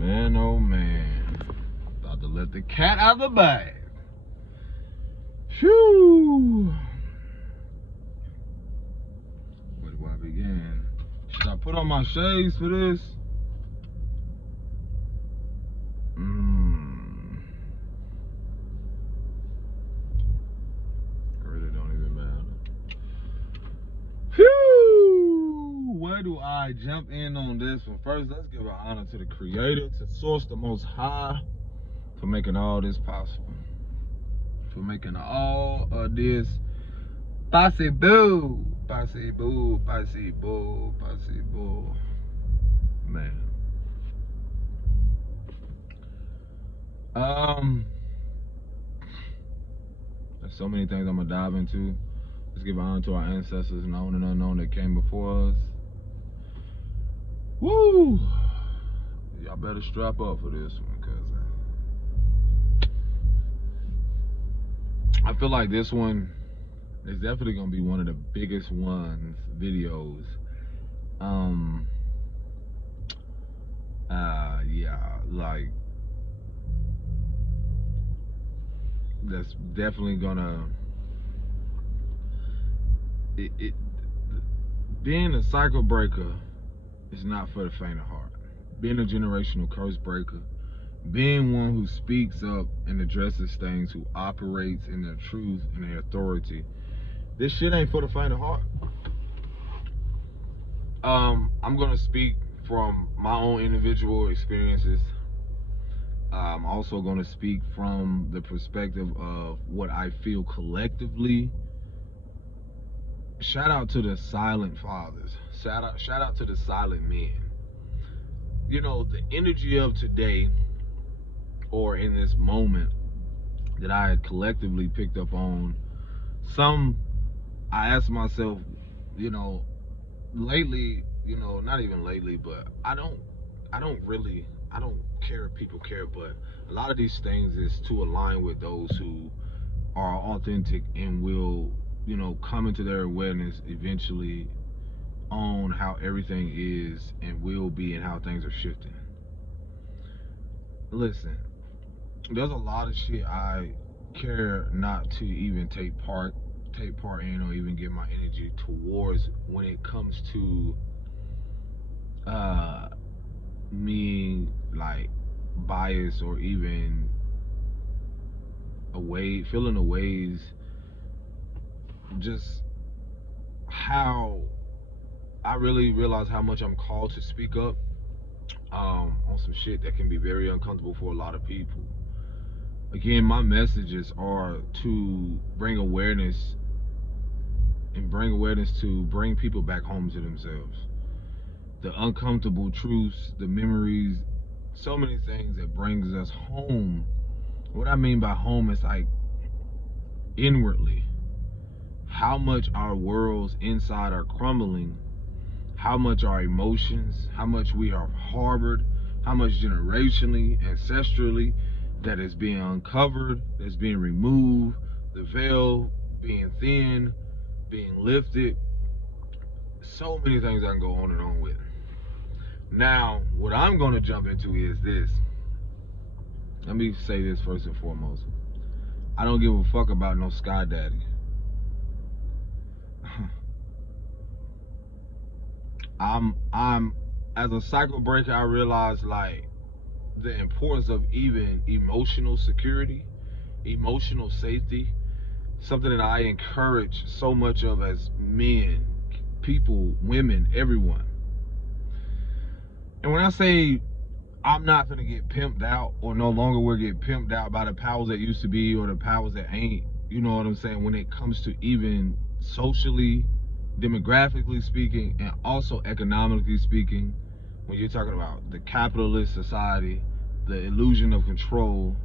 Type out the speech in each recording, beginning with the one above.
Man, oh man. About to let the cat out of the bag. Phew. Where do I begin? Should I put on my shades for this? It really don't even matter. Phew. Where do I jump in on this one? First, let's give an honor to the Creator, to Source, the Most High, for making all this possible. For making all of this possible. Possible. Man. There's so many things I'm gonna dive into. Let's give honor to our ancestors, known and unknown, that came before us. Woo! Y'all better strap up for this one, cause I feel like this one is definitely gonna be one of the biggest videos. Yeah, like that's definitely gonna being a cycle breaker is not for the faint of heart. Being a generational curse breaker, being one who speaks up and addresses things, who operates in their truth and their authority, this shit ain't for the faint of heart. I'm gonna speak from my own individual experiences. I'm also gonna speak from the perspective of what I feel collectively. Shout out to the silent fathers. Shout out to the silent men. You know, the energy of today, or in this moment that I had collectively picked up on, I asked myself, you know, lately, you know, not even lately, but I don't care if people care, but a lot of these things is to align with those who are authentic and will, you know, come into their awareness eventually on how everything is and will be and how things are shifting. Listen, there's a lot of shit I care not to even take part in or even give my energy towards when it comes to me like biased or even feeling a ways, just how I really realize how much I'm called to speak up on some shit that can be very uncomfortable for a lot of people. Again, my messages are to bring awareness to bring people back home to themselves. The uncomfortable truths, the memories, so many things that brings us home. What I mean by home is like inwardly. How much our worlds inside are crumbling, how much our emotions, how much we are harbored, how much generationally, ancestrally, that is being uncovered, that's being removed, the veil being thin, being lifted. So many things I can go on and on with. Now, what I'm going to jump into is this. Let me say this first and foremost. I don't give a fuck about no Sky Daddy. I'm as a cycle breaker, I realize like the importance of even emotional security, emotional safety, something that I encourage so much of as men, people, women, everyone. And when I say I'm not gonna get pimped out, or no longer will get pimped out by the powers that used to be or the powers that ain't, you know what I'm saying, when it comes to even socially, demographically speaking, and also economically speaking, when you're talking about the capitalist society, the illusion of control,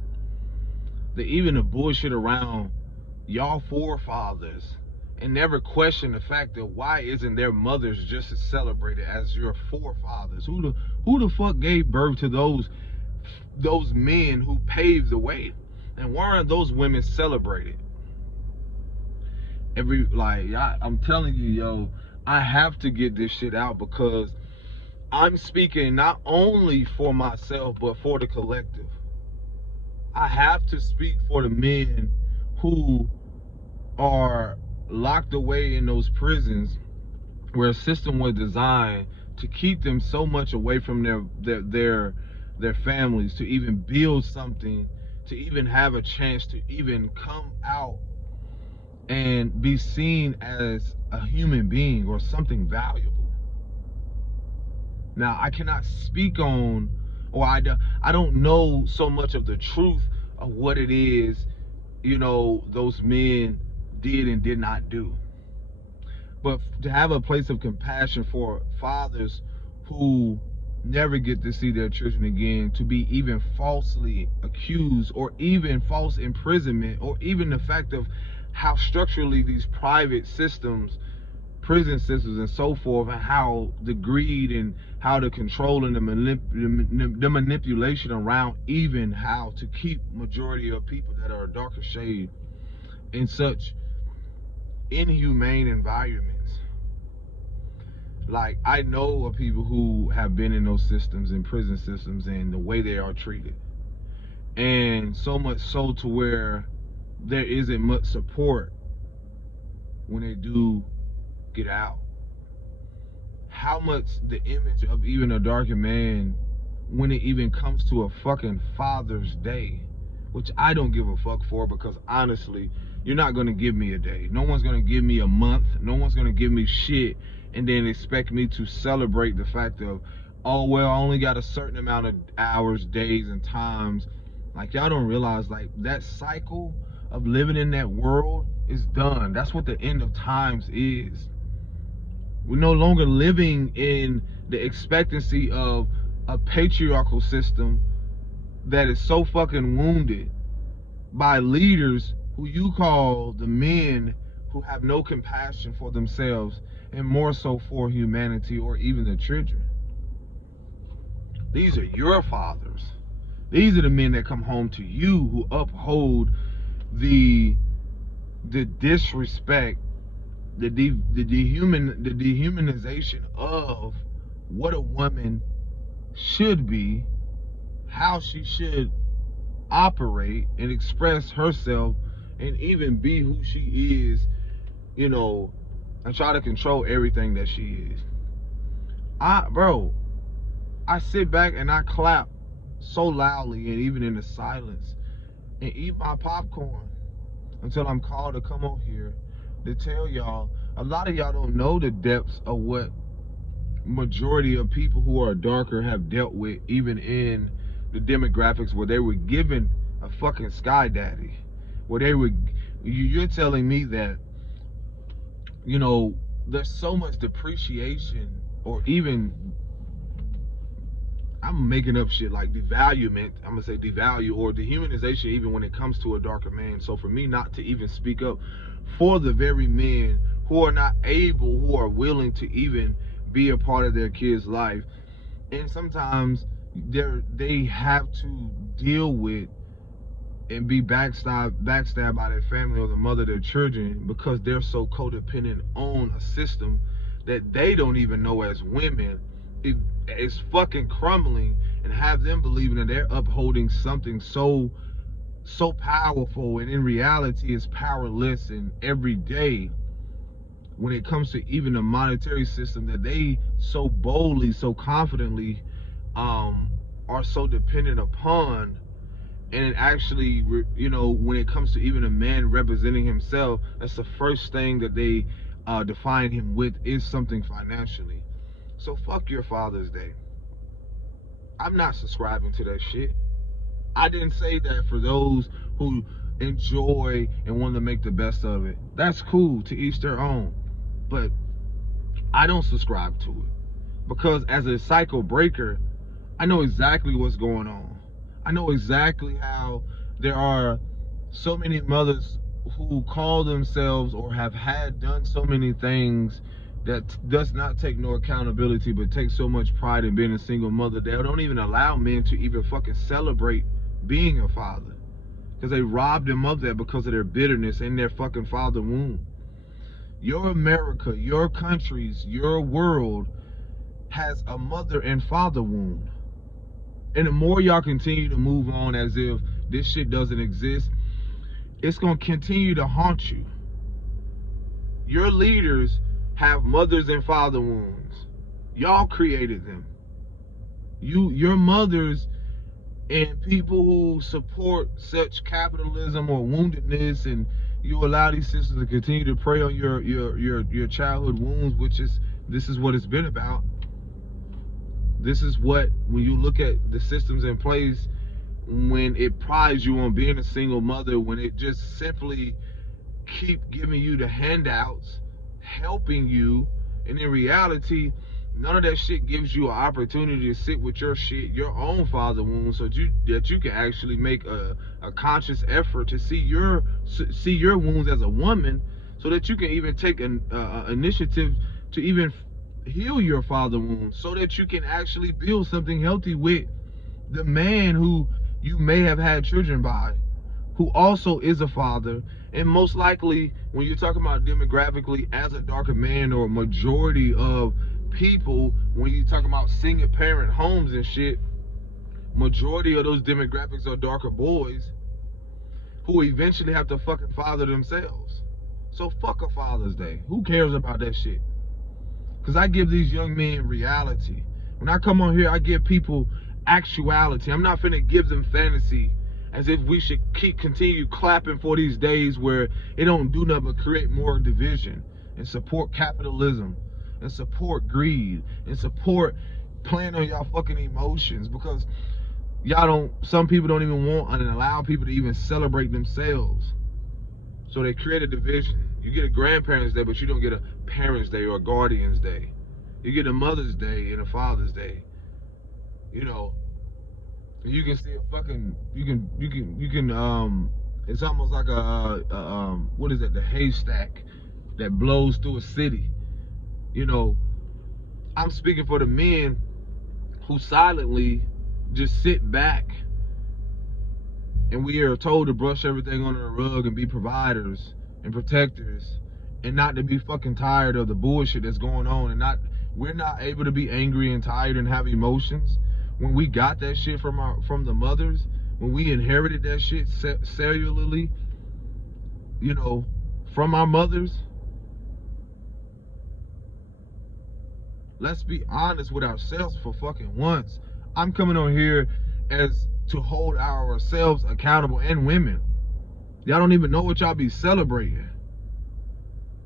even the bullshit around y'all forefathers, and never question the fact that why isn't their mothers just as celebrated as your forefathers? Who the fuck gave birth to those men who paved the way, and why aren't those women celebrated? I'm telling you, yo, I have to get this shit out because I'm speaking not only for myself, but for the collective. I have to speak for the men who are locked away in those prisons where a system was designed to keep them so much away from their families, to even build something, to even have a chance to even come out and be seen as a human being or something valuable. Now, I cannot speak on, or I don't know so much of the truth of what it is, those men did and did not do. But to have a place of compassion for fathers who never get to see their children again, to be even falsely accused, or even false imprisonment, or even the fact of how structurally these private systems, prison systems and so forth, and how the greed and how the control and the manipulation around even how to keep majority of people that are a darker shade in such inhumane environments. Like, I know of people who have been in those systems, in prison systems, and the way they are treated, and so much so to where there isn't much support when they do get out. How much the image of even a darker man, when it even comes to a fucking Father's Day, which I don't give a fuck for, because honestly, you're not going to give me a day. No one's going to give me a month. No one's going to give me shit and then expect me to celebrate the fact of, oh, well, I only got a certain amount of hours, days, and times. Like, y'all don't realize, like, that cycle of living in that world is done. That's what the end of times is. We're no longer living in the expectancy of a patriarchal system that is so fucking wounded by leaders who you call the men who have no compassion for themselves and more so for humanity or even the children. These are your fathers. These are the men that come home to you who uphold the disrespect, the dehumanization of what a woman should be, how she should operate and express herself, and even be who she is, and try to control everything that she is. I sit back and I clap so loudly and even in the silence and eat my popcorn until I'm called to come on here to tell y'all. A lot of y'all don't know the depths of what majority of people who are darker have dealt with, even in the demographics where they were given a fucking sky daddy, where they were, you're telling me that, there's so much depreciation, or even, I'm making up shit like devaluement, I'm gonna say devalue, or dehumanization, even when it comes to a darker man. So for me not to even speak up for the very men who are not able, who are willing to even be a part of their kid's life, and sometimes they have to deal with and be backstabbed by their family or the mother of their children, because they're so codependent on a system that they don't even know as women is fucking crumbling, and have them believing that they're upholding something so powerful, and in reality is powerless. And every day when it comes to even the monetary system that they so boldly, so confidently are so dependent upon, and it actually, when it comes to even a man representing himself, that's the first thing that they define him with, is something financially. So fuck your Father's Day. I'm not subscribing to that shit. I didn't say that for those who enjoy and want to make the best of it. That's cool, to each their own. But I don't subscribe to it, because as a cycle breaker, I know exactly what's going on. I know exactly how there are so many mothers who call themselves, or have done so many things that does not take no accountability, but takes so much pride in being a single mother, they don't even allow men to even fucking celebrate being a father, because they robbed them of that because of their bitterness in their fucking father womb. Your America, your countries, your world has a mother and father wound. And the more y'all continue to move on as if this shit doesn't exist, it's gonna continue to haunt you. Your leaders have mothers and father wounds. Y'all created them. Your mothers and people who support such capitalism or woundedness, and you allow these sisters to continue to prey on your childhood wounds, this is what it's been about. This is what, when you look at the systems in place, when it prides you on being a single mother, when it just simply keep giving you the handouts, helping you, and in reality, none of that shit gives you an opportunity to sit with your shit, your own father wound, so that you can actually make a conscious effort to see your wounds as a woman, so that you can even take an initiative to even heal your father wounds, so that you can actually build something healthy with the man who you may have had children by, who also is a father. And most likely, when you're talking about demographically as a darker man, or majority of people, when you're talking about single parent homes and shit, majority of those demographics are darker boys who eventually have to fucking father themselves. So fuck a Father's Day. Who cares about that shit? Because I give these young men reality. When I come on here, I give people actuality. I'm not finna give them fantasy as if we should continue clapping for these days where it don't do nothing but create more division and support capitalism and support greed and support playing on y'all fucking emotions, because some people don't even want and allow people to even celebrate themselves. So they create a division. You get a grandparents' day, but you don't get a parents' day or a guardian's day. You get a Mother's Day and a Father's Day. You know, you can see a fucking, it's almost like what is it, the haystack that blows through a city. You know, I'm speaking for the men who silently just sit back, and we are told to brush everything under the rug and be providers and protectors, and not to be fucking tired of the bullshit that's going on, and we're not able to be angry and tired and have emotions when we got that shit from the mothers, when we inherited that shit cellularly, you know, from our mothers. Let's be honest with ourselves for fucking once. I'm coming on here as to hold ourselves accountable, and women. Y'all don't even know what y'all be celebrating.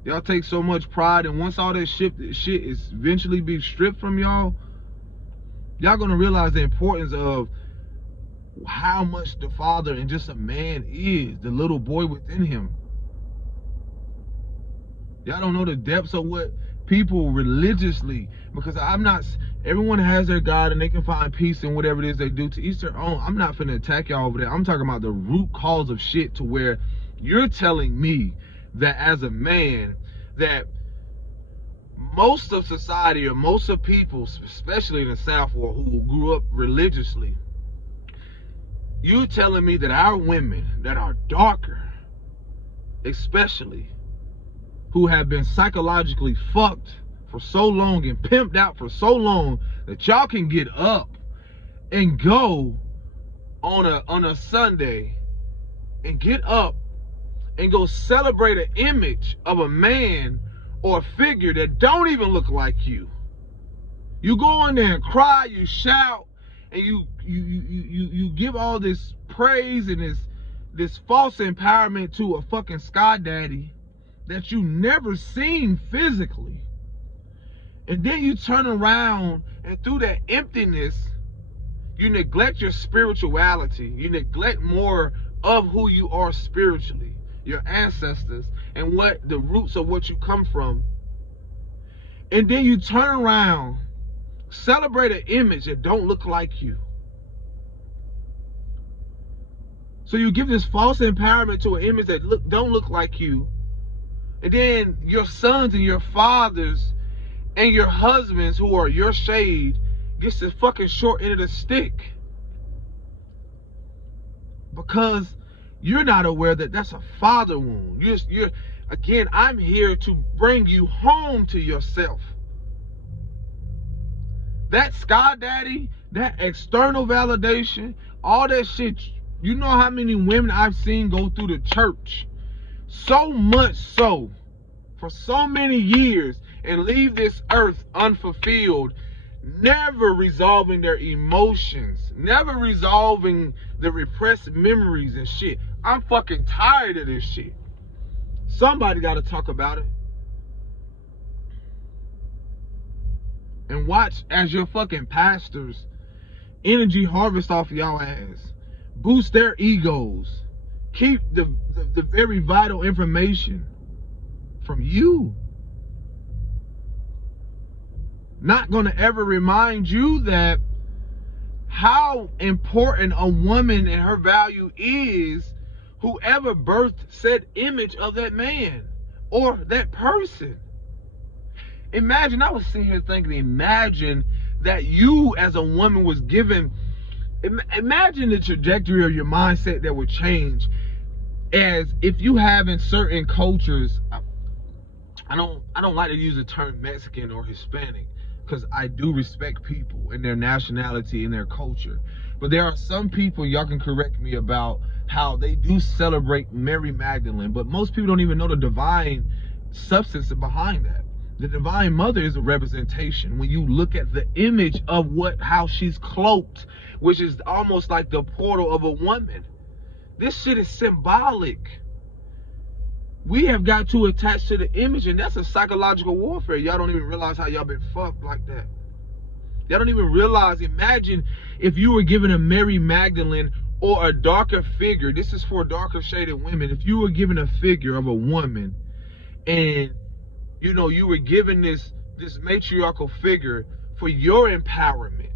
Y'all take so much pride, and once all that shit is eventually be stripped from y'all gonna realize the importance of how much the father and just a man is, the little boy within him. Y'all don't know the depths of what people religiously, because everyone has their God and they can find peace in whatever it is they do, to each their own. I'm not finna attack y'all over there. I'm talking about the root cause of shit, to where you're telling me that as a man, that most of society, or most of people, especially in the South, or who grew up religiously, you telling me that our women that are darker, especially, who have been psychologically fucked for so long and pimped out for so long, that y'all can get up and go on a Sunday and get up and go celebrate an image of a man or a figure that don't even look like you. You go in there and cry, you shout, and you give all this praise and this false empowerment to a fucking sky daddy that you never seen physically. And then you turn around, and through that emptiness, you neglect your spirituality. You neglect more of who you are spiritually, your ancestors, and what the roots of what you come from. And then you turn around, celebrate an image that don't look like you. So you give this false empowerment to an image that don't look like you. And then your sons and your fathers and your husbands, who are your shade, gets the fucking short end of the stick. Because you're not aware that that's a father wound. Again, I'm here to bring you home to yourself. That Sky Daddy, that external validation, all that shit. You know how many women I've seen go through the church, so much so, for so many years, and leave this earth unfulfilled, never resolving their emotions, never resolving the repressed memories and shit. I'm fucking tired of this shit. Somebody got to talk about it. And watch as your fucking pastors energy harvest off y'all ass, boost their egos, keep the very vital information from you. Not gonna ever remind you that how important a woman and her value is, whoever birthed said image of that man or that person. Imagine, I was sitting here thinking, imagine that you as a woman was given, imagine the trajectory of your mindset that would change. As if you have in certain cultures, I don't like to use the term Mexican or Hispanic, because I do respect people and their nationality and their culture. But there are some people, y'all can correct me about how they do celebrate Mary Magdalene, but most people don't even know the divine substance behind that. The Divine Mother is a representation. When you look at the image of how she's cloaked, which is almost like the portal of a woman. This shit is symbolic. We have got to attach to the image, and that's a psychological warfare. Y'all don't even realize how y'all been fucked like that. Y'all don't even realize. Imagine if you were given a Mary Magdalene or a darker figure. This is for darker shaded women. If you were given a figure of a woman, and you know, you were given this matriarchal figure for your empowerment.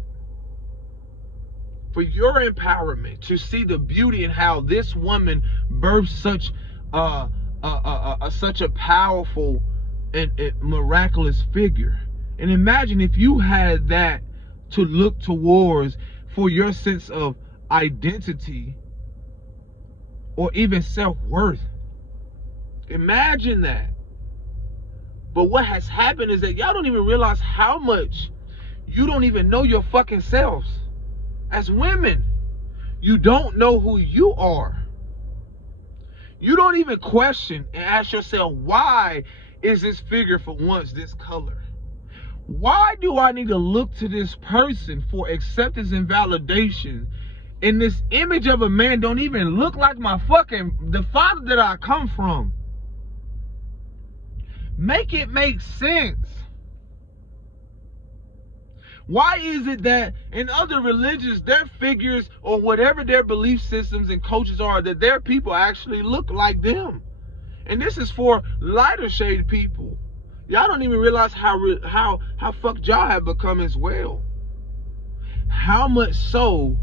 For your empowerment, to see the beauty in how this woman birthed such a powerful and miraculous figure. And imagine if you had that to look towards for your sense of identity or even self-worth. Imagine that. But what has happened is that y'all don't even realize how much you don't even know your fucking selves. As women, you don't know who you are. You don't even question and ask yourself, why is this figure for once this color? Why do I need to look to this person for acceptance and validation? And this image of a man don't even look like the father that I come from. Make it make sense. Why is it that in other religions, their figures or whatever their belief systems and cultures are, that their people actually look like them? And this is for lighter shade people. Y'all don't even realize how fucked y'all have become as well. How much so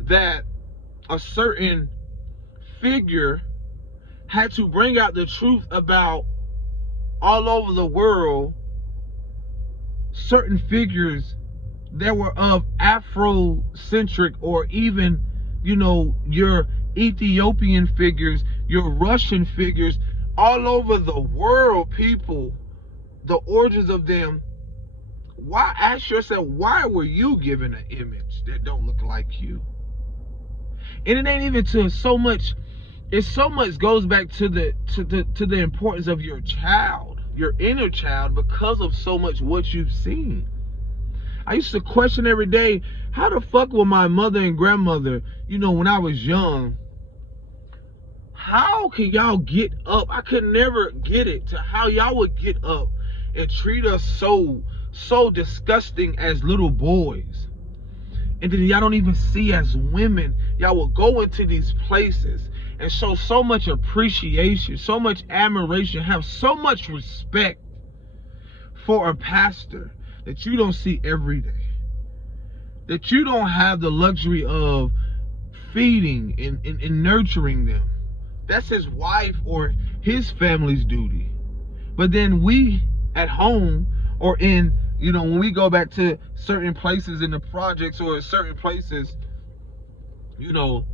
that a certain figure had to bring out the truth about all over the world, certain figures that were of Afrocentric, or even, you know, your Ethiopian figures, your Russian figures, all over the world, people, the origins of them. Why, ask yourself, why were you given an image that don't look like you? And it ain't even to so much. It so much goes back to the importance of your child, your inner child, because of so much what you've seen. I used to question every day, how the fuck were my mother and grandmother, you know, when I was young, how can y'all get up? I could never get it to how y'all would get up and treat us so disgusting as little boys. And then y'all don't even see as women, y'all will go into these places and show so much appreciation, so much admiration, have so much respect for a pastor that you don't see every day, that you don't have the luxury of feeding and nurturing them. That's his wife or his family's duty. But then we at home, or in, you know, when we go back to certain places in the projects or certain places, you know,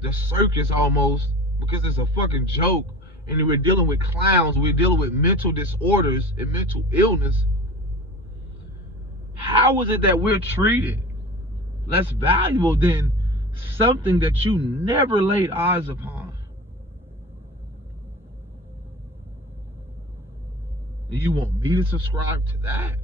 the circus almost, because it's a fucking joke, and we're dealing with clowns, we're dealing with mental disorders and mental illness. How is it that we're treated less valuable than something that you never laid eyes upon? And you want me to subscribe to that?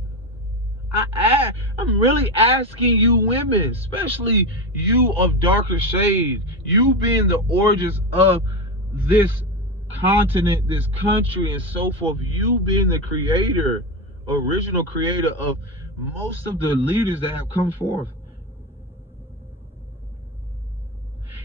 I'm really asking you women, especially you of darker shade, you being the origins of this continent, this country, and so forth, you being the creator, original creator of most of the leaders that have come forth.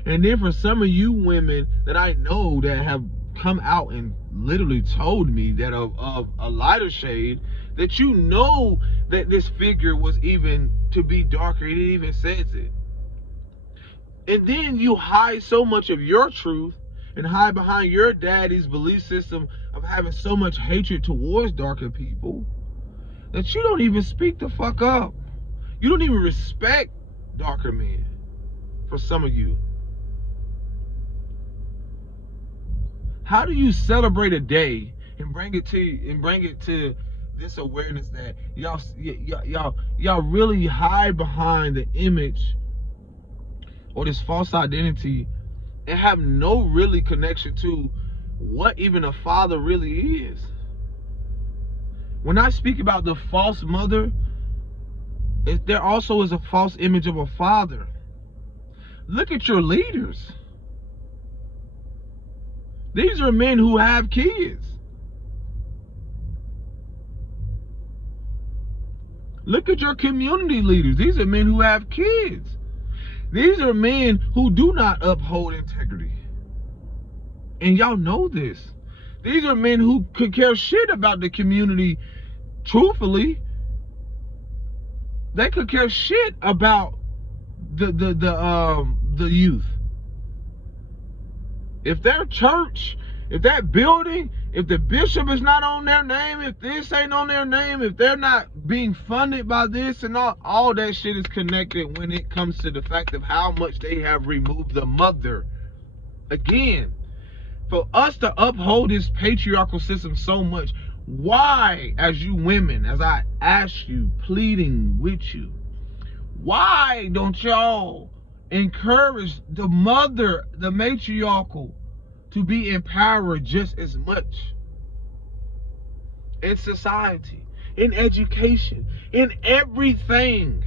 And then for some of you women that I know that have come out and literally told me that of a lighter shade, that you know that this figure was even to be darker. It even says it. And then you hide so much of your truth and hide behind your daddy's belief system of having so much hatred towards darker people that you don't even speak the fuck up. You don't even respect darker men, for some of you. How do you celebrate a day and bring it to this awareness that y'all really hide behind the image or this false identity and have no really connection to what even a father really is? When I speak about the false mother, there also is a false image of a father. Look at your leaders. These are men who have kids. Look at your community leaders. These are men who have kids. These are men who do not uphold integrity. And y'all know this. These are men who could care shit about the community. Truthfully, they could care shit about the youth. If their church, if that building, if the bishop is not on their name, if this ain't on their name, if they're not being funded by this and all that shit is connected when it comes to the fact of how much they have removed the mother. Again, for us to uphold this patriarchal system so much, why, as you women, as I ask you, pleading with you, why don't y'all encourage the mother, the matriarchal, to be empowered just as much in society, in education, in everything?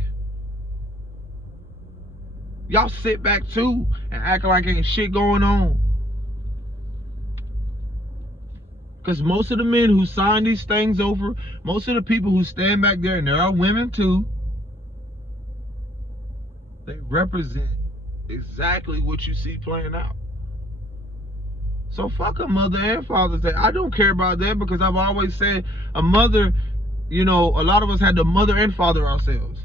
Y'all sit back too and act like ain't shit going on. Because most of the men who sign these things over, most of the people who stand back there, and there are women too, they represent exactly what you see playing out. So fuck a Mother and Father's Day. I don't care about that, because I've always said a mother, you know, a lot of us had to mother and father ourselves.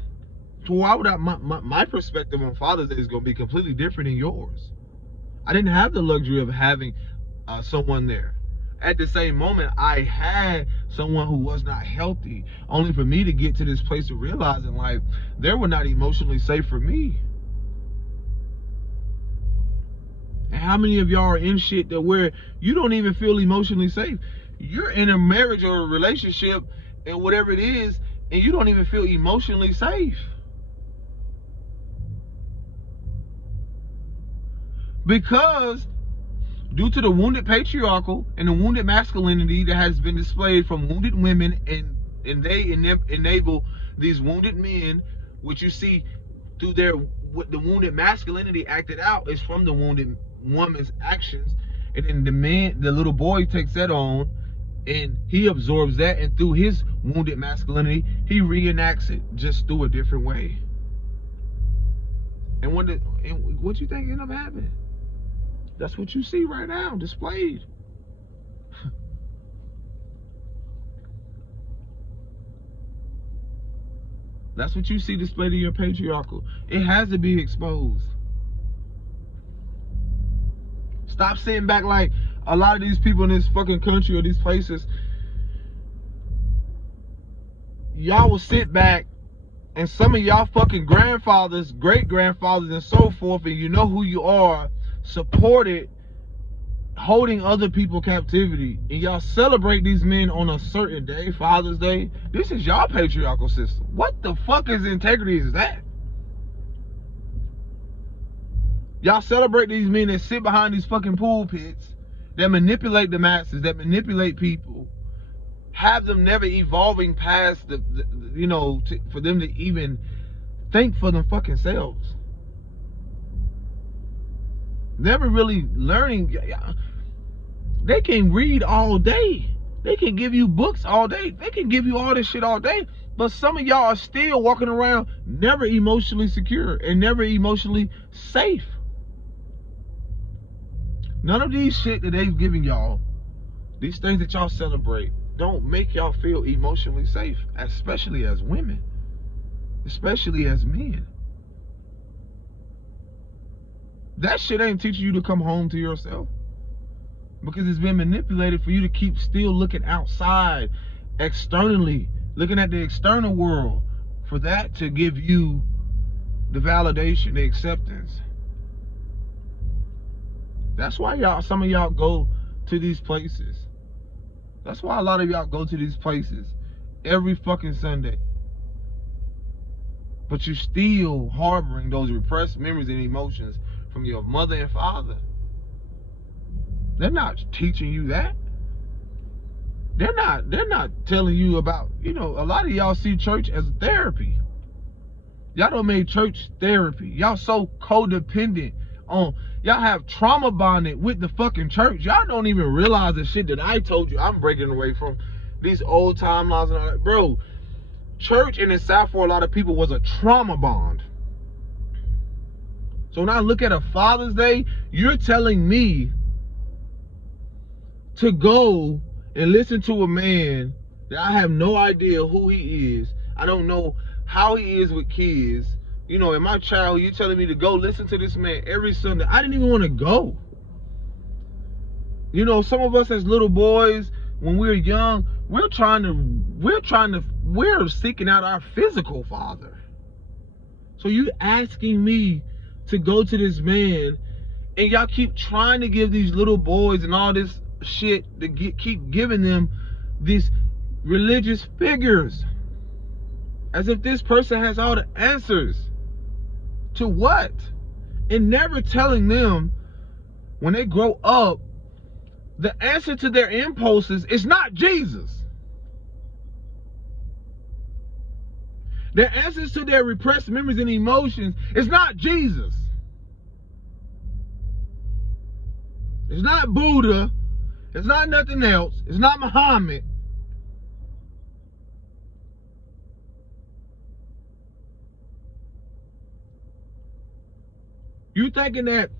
So why would my perspective on Father's Day is going to be completely different than yours? I didn't have the luxury of having someone there. At the same moment, I had someone who was not healthy, only for me to get to this place of realizing, like, they were not emotionally safe for me. And how many of y'all are in shit that where you don't even feel emotionally safe? You're in a marriage or a relationship and whatever it is, and you don't even feel emotionally safe. Because due to the wounded patriarchal and the wounded masculinity that has been displayed from wounded women, and they enable these wounded men, which you see through what the wounded masculinity acted out is from the wounded woman's actions, and then the little boy takes that on and he absorbs that, and through his wounded masculinity he reenacts it just through a different way. And what you think ended up happening? That's what you see right now displayed. That's what you see displayed in your patriarchal. It has to be exposed. Stop sitting back like a lot of these people in this fucking country or these places. Y'all will sit back, and some of y'all fucking grandfathers, great grandfathers, and so forth, and you know who you are, supported holding other people captivity, and y'all celebrate these men on a certain day, Father's Day. This is y'all patriarchal system. What the fuck is integrity is that? Y'all celebrate these men that sit behind these fucking pulpits, that manipulate the masses, that manipulate people, have them never evolving past for them to even think for them fucking selves. Never really learning. They can read all day. They can give you books all day. They can give you all this shit all day. But some of y'all are still walking around never emotionally secure and never emotionally safe. None of these shit that they've given y'all, these things that y'all celebrate, don't make y'all feel emotionally safe, especially as women, especially as men. That shit ain't teaching you to come home to yourself, because it's been manipulated for you to keep still looking outside, externally, looking at the external world, for that to give you the validation, the acceptance. That's why some of y'all go to these places. That's why a lot of y'all go to these places every fucking Sunday. But you still harboring those repressed memories and emotions from your mother and father. They're not teaching you that. They're not telling you about, a lot of y'all see church as therapy. Y'all don't make church therapy. Y'all so codependent on, y'all have trauma bonded with the fucking church. Y'all don't even realize the shit that I told you I'm breaking away from, these old timelines and all that. Bro, church in the South for a lot of people was a trauma bond. So when I look at a Father's Day, you're telling me to go and listen to a man that I have no idea who he is. I don't know how he is with kids. In my childhood, you're telling me to go listen to this man every Sunday. I didn't even want to go. Some of us as little boys, when we're young, we're seeking out our physical father. So you asking me to go to this man, and y'all keep trying to give these little boys and all this shit to keep giving them these religious figures, as if this person has all the answers to what, and never telling them when they grow up the answer to their impulses is not Jesus. Their answers to their repressed memories and emotions is not Jesus. It's not Buddha. It's not nothing else. It's not Muhammad. You thinking that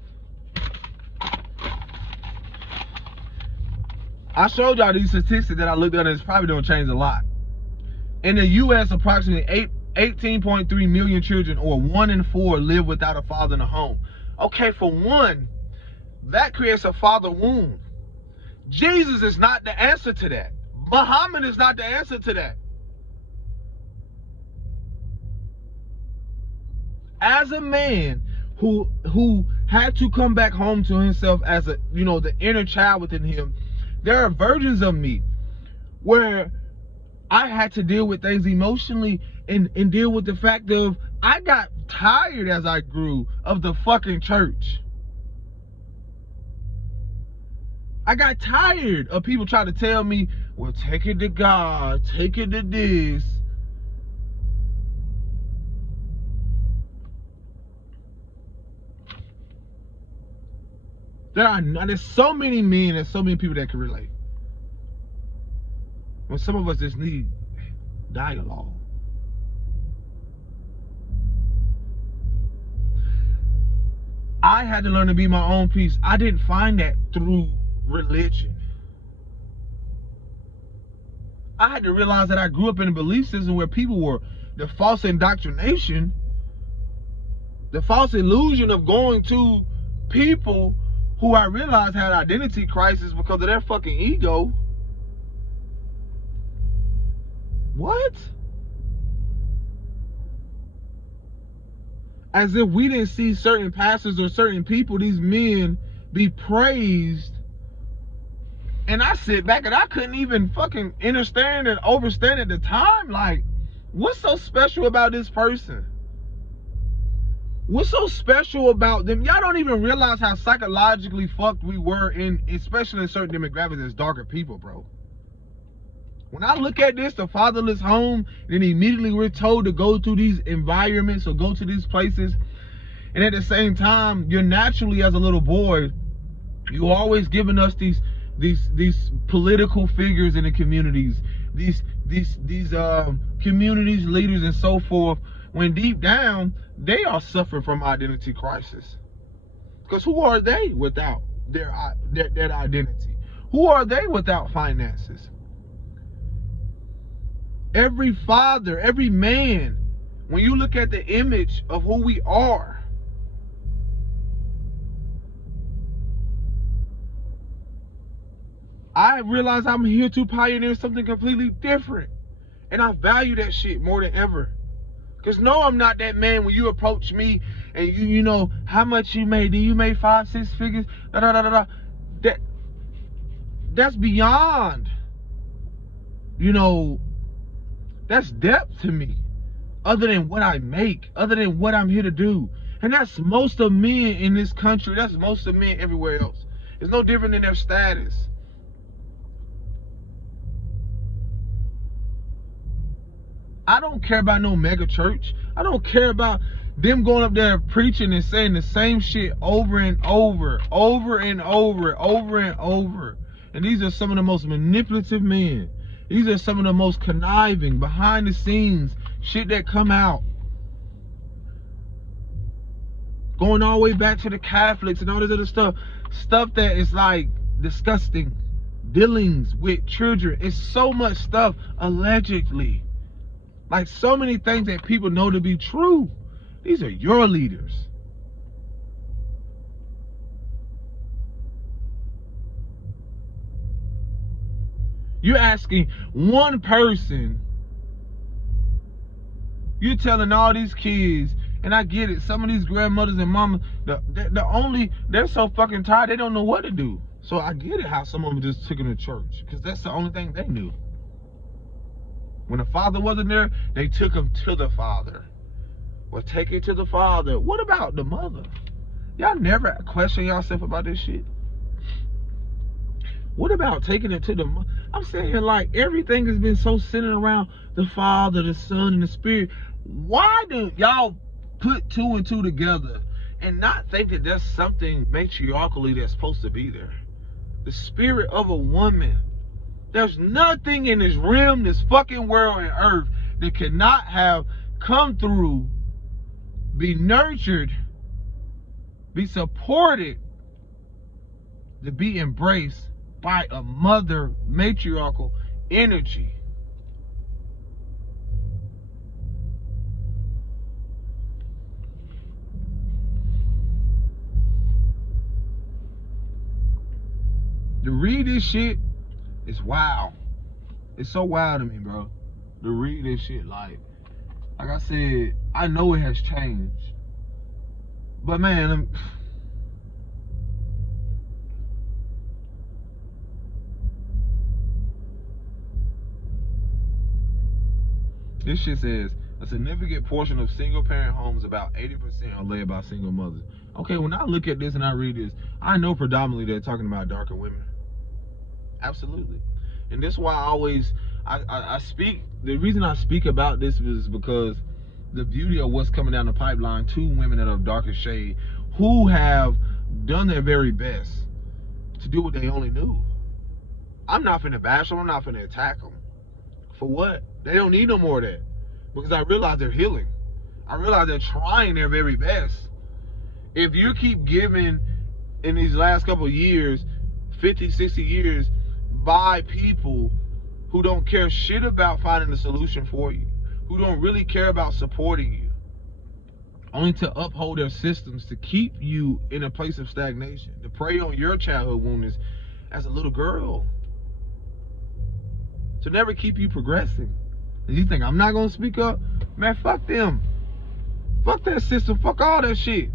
I showed y'all these statistics that I looked at, and it's probably don't change a lot. In the U.S., approximately 18.3 million children, or 1 in 4, live without a father in a home. Okay, for one, that creates a father wound. Jesus is not the answer to that. Muhammad is not the answer to that. As a man who had to come back home to himself as the inner child within him, there are versions of me where I had to deal with things emotionally and deal with the fact of I got tired as I grew of the fucking church. I got tired of people trying to tell me, well, take it to God, take it to this. There's so many men and so many people that can relate. When some of us just need dialogue. I had to learn to be my own peace. I didn't find that through religion. I had to realize that I grew up in a belief system where people were the false indoctrination, the false illusion of going to people who I realized had identity crisis because of their fucking ego. What? As if we didn't see certain pastors or certain people, these men, be praised And I sit back and I couldn't even fucking understand and overstand at the time, like, what's so special about this person? What's so special about them? Y'all don't even realize how psychologically fucked we were in, especially in certain demographics as darker people, bro. When I look at this, the fatherless home, then immediately we're told to go to these environments or go to these places. And at the same time, you're naturally, as a little boy, you're always giving us these political figures in the communities, these communities leaders and so forth, when deep down they are suffering from identity crisis. Because who are they without their identity? Who are they without finances? Every father, every man, when you look at the image of who we are, I realize I'm here to pioneer something completely different. And I value that shit more than ever. Because no, I'm not that man when you approach me and you know how much you made. Do you make 5-6 figures? That's beyond, that's depth to me. Other than what I make, other than what I'm here to do. And that's most of men in this country. That's most of men everywhere else. It's no different than their status. I don't care about no mega church. I don't care about them going up there preaching and saying the same shit over and over and over. And these are some of the most manipulative men. These are some of the most conniving, behind the scenes shit that come out. Going all the way back to the Catholics and all this other stuff. Stuff that is like disgusting. Dealings with children. It's so much stuff allegedly. Like so many things that people know to be true. These are your leaders. You're asking one person. You're telling all these kids, and I get it, some of these grandmothers and mamas, they're so fucking tired, they don't know what to do. So I get it how some of them just took them to church, because that's the only thing they knew. When the father wasn't there, they took him to the father. Well, take it to the father. What about the mother? Y'all never question yourself about this shit? What about taking it to the mother? I'm saying, like, everything has been so centered around the Father, the Son, and the Spirit. Why do y'all put 2 and 2 together and not think that there's something matriarchally that's supposed to be there? The spirit of a woman. There's nothing in this realm, this fucking world and earth that cannot have come through, be nurtured, be supported, to be embraced by a mother matriarchal energy. To read this shit is wild. It's so wild to me, bro. To read this shit, like I said, I know it has changed. But man, this shit says a significant portion of single-parent homes, about 80%, are led by single mothers. Okay, when I look at this and I read this, I know predominantly they're talking about darker women. Absolutely. And this is why I speak. The reason I speak about this is because the beauty of what's coming down the pipeline, 2 women that are of darker shade who have done their very best to do what they only knew. I'm not finna bash them. I'm not finna attack them. For what? They don't need no more of that. Because I realize they're healing. I realize they're trying their very best. If you keep giving in these last couple of years, 50, 60 years, by people who don't care shit about finding a solution for you, who don't really care about supporting you, only to uphold their systems to keep you in a place of stagnation, to prey on your childhood wounds as a little girl, to never keep you progressing. And you think I'm not gonna speak up? Man, fuck them. Fuck that system. Fuck all that shit.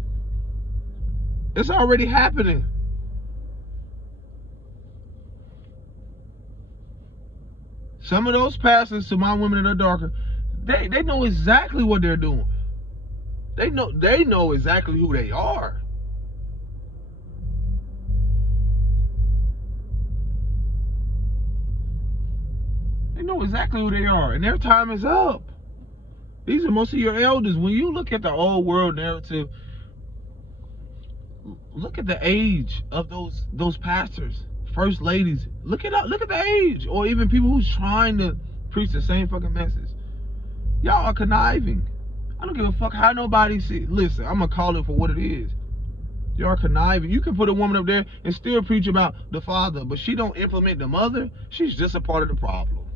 It's already happening. Some of those pastors, to my women that are darker, they know exactly what they're doing. They know exactly who they are. They know exactly who they are, and their time is up. These are most of your elders. When you look at the old world narrative, look at the age of those pastors, first ladies. Look at the age, or even people who's trying to preach the same fucking message. Y'all are conniving. I don't give a fuck how nobody see. Listen, I'm gonna call it for what it is. Y'all are conniving. You can put a woman up there and still preach about the father, but she don't implement the mother. She's just a part of the problem.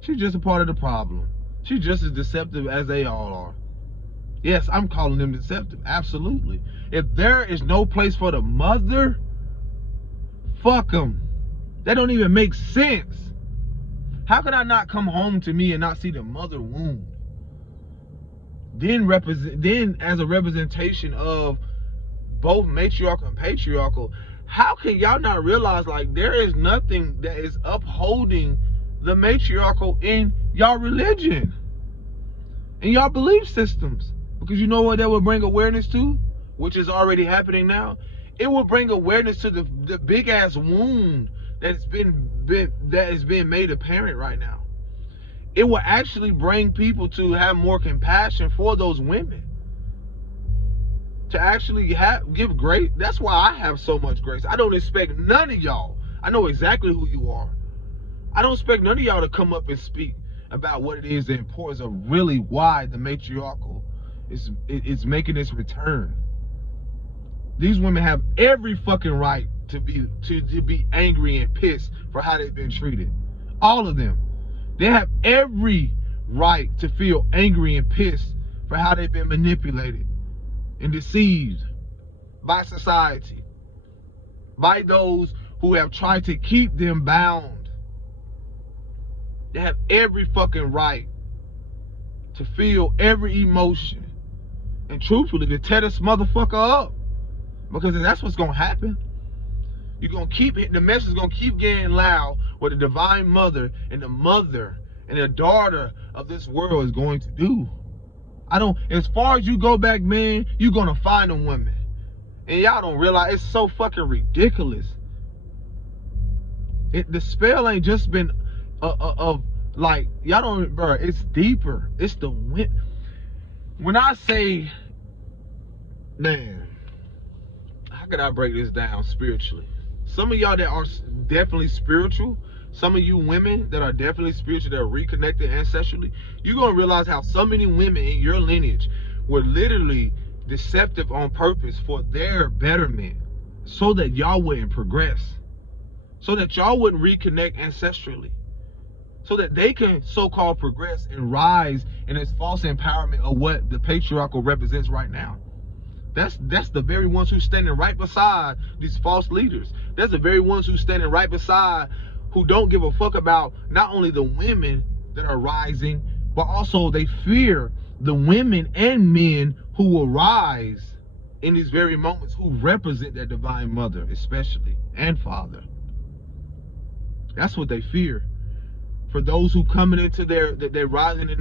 She's just a part of the problem. She's just as deceptive as they all are. Yes, I'm calling them deceptive. Absolutely. If there is no place for the mother, fuck them. That don't even make sense. How could I not come home to me and not see the mother wound? Then as a representation of both matriarchal and patriarchal, how can y'all not realize, like, there is nothing that is upholding the matriarchal in y'all religion, in y'all belief systems? Because you know what that will bring awareness to, which is already happening now? It will bring awareness to the big ass wound that's being made apparent right now. It will actually bring people to have more compassion for those women, to actually give grace. That's why I have so much grace. I don't expect none of y'all. I know exactly who you are. I don't expect none of y'all to come up and speak about what it is, the importance of really why the matriarchal is making its return. These women have every fucking right to be angry and pissed for how they've been treated. All of them. They have every right to feel angry and pissed for how they've been manipulated and deceived by society, by those who have tried to keep them bound. They have every fucking right to feel every emotion and truthfully to tear this motherfucker up, because that's what's gonna happen. You're gonna the message is gonna keep getting loud what the divine mother and the mother and the daughter of this world is going to do. As far as you go back, man, you're gonna find a woman, and y'all don't realize it's so fucking ridiculous. The spell ain't just been of like, y'all don't, bro. It's deeper. It's the wind. When I say, man, how could I break this down spiritually? Some of y'all that are definitely spiritual, some of you women that are definitely spiritual, that are reconnected ancestrally, you're going to realize how so many women in your lineage were literally deceptive on purpose for their betterment, so that y'all wouldn't progress, so that y'all wouldn't reconnect ancestrally, so that they can so-called progress and rise in this false empowerment of what the patriarchal represents right now. That's the very ones who's standing right beside these false leaders. That's the very ones who's standing right beside, who don't give a fuck about not only the women that are rising, but also they fear the women and men who will rise in these very moments, who represent their divine mother especially, and father. That's what they fear. For those who coming into they're rising in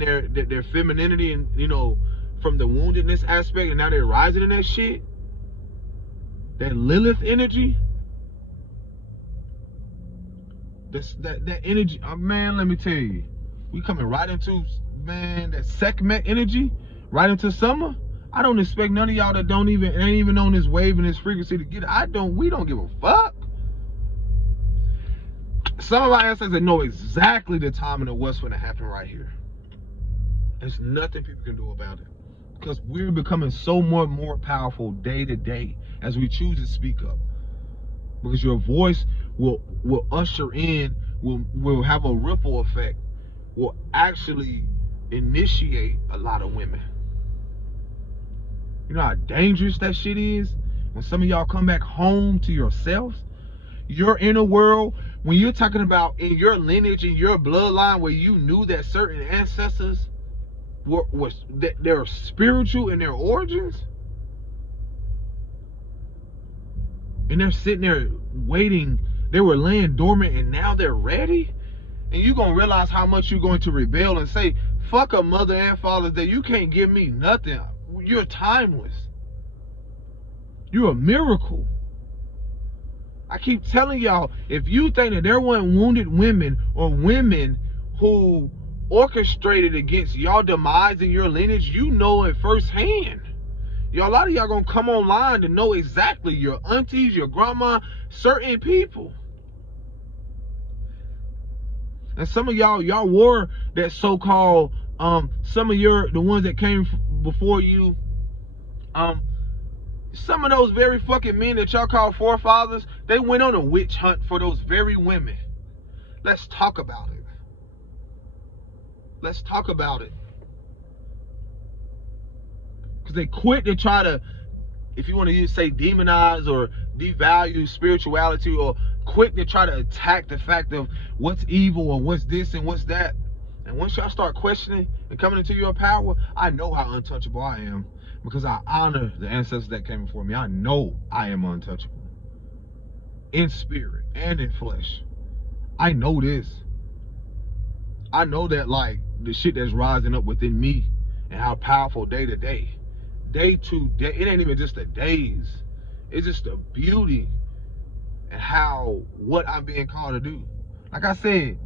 their femininity, and you know, from the woundedness aspect, and now they're rising in that shit, that Lilith energy, that energy, man, let me tell you, we coming right into, man, that Sekhmet energy, right into summer. I don't expect none of y'all that ain't even on this wave and this frequency to get it. We don't give a fuck. Some of our ancestors know exactly the time and what's going to happen right here. There's nothing people can do about it, because we're becoming so more powerful day to day as we choose to speak up. Because your voice will usher in, will have a ripple effect, will actually initiate a lot of women. You know how dangerous that shit is? When some of y'all come back home to yourselves, your inner world, when you're talking about in your lineage, in your bloodline, where you knew that certain ancestors they're spiritual in their origins, and they're sitting there waiting, they were laying dormant and now they're ready. And you're going to realize how much you're going to rebel and say, fuck a mother and father's day. You can't give me nothing. You're timeless. You're a miracle. I keep telling y'all, if you think that there weren't wounded women or women who orchestrated against y'all demise in your lineage, you know it firsthand. Y'all, a lot of y'all gonna come online to know exactly your aunties, your grandma, certain people. And some of y'all wore that so-called some of the ones that came before you, some of those very fucking men that y'all call forefathers, they went on a witch hunt for those very women. Let's talk about it. Let's talk about it. Because they quit to try to, if you want to say demonize or devalue spirituality, or quick to try to attack the fact of what's evil or what's this and what's that. And once y'all start questioning and coming into your power, I know how untouchable I am, because I honor the ancestors that came before me. I know I am untouchable in spirit and in flesh. I know this. I know that, like, the shit that's rising up within me and how powerful day to day, day to day, it ain't even just the days. It's just the beauty and how what I'm being called to do. Like I said,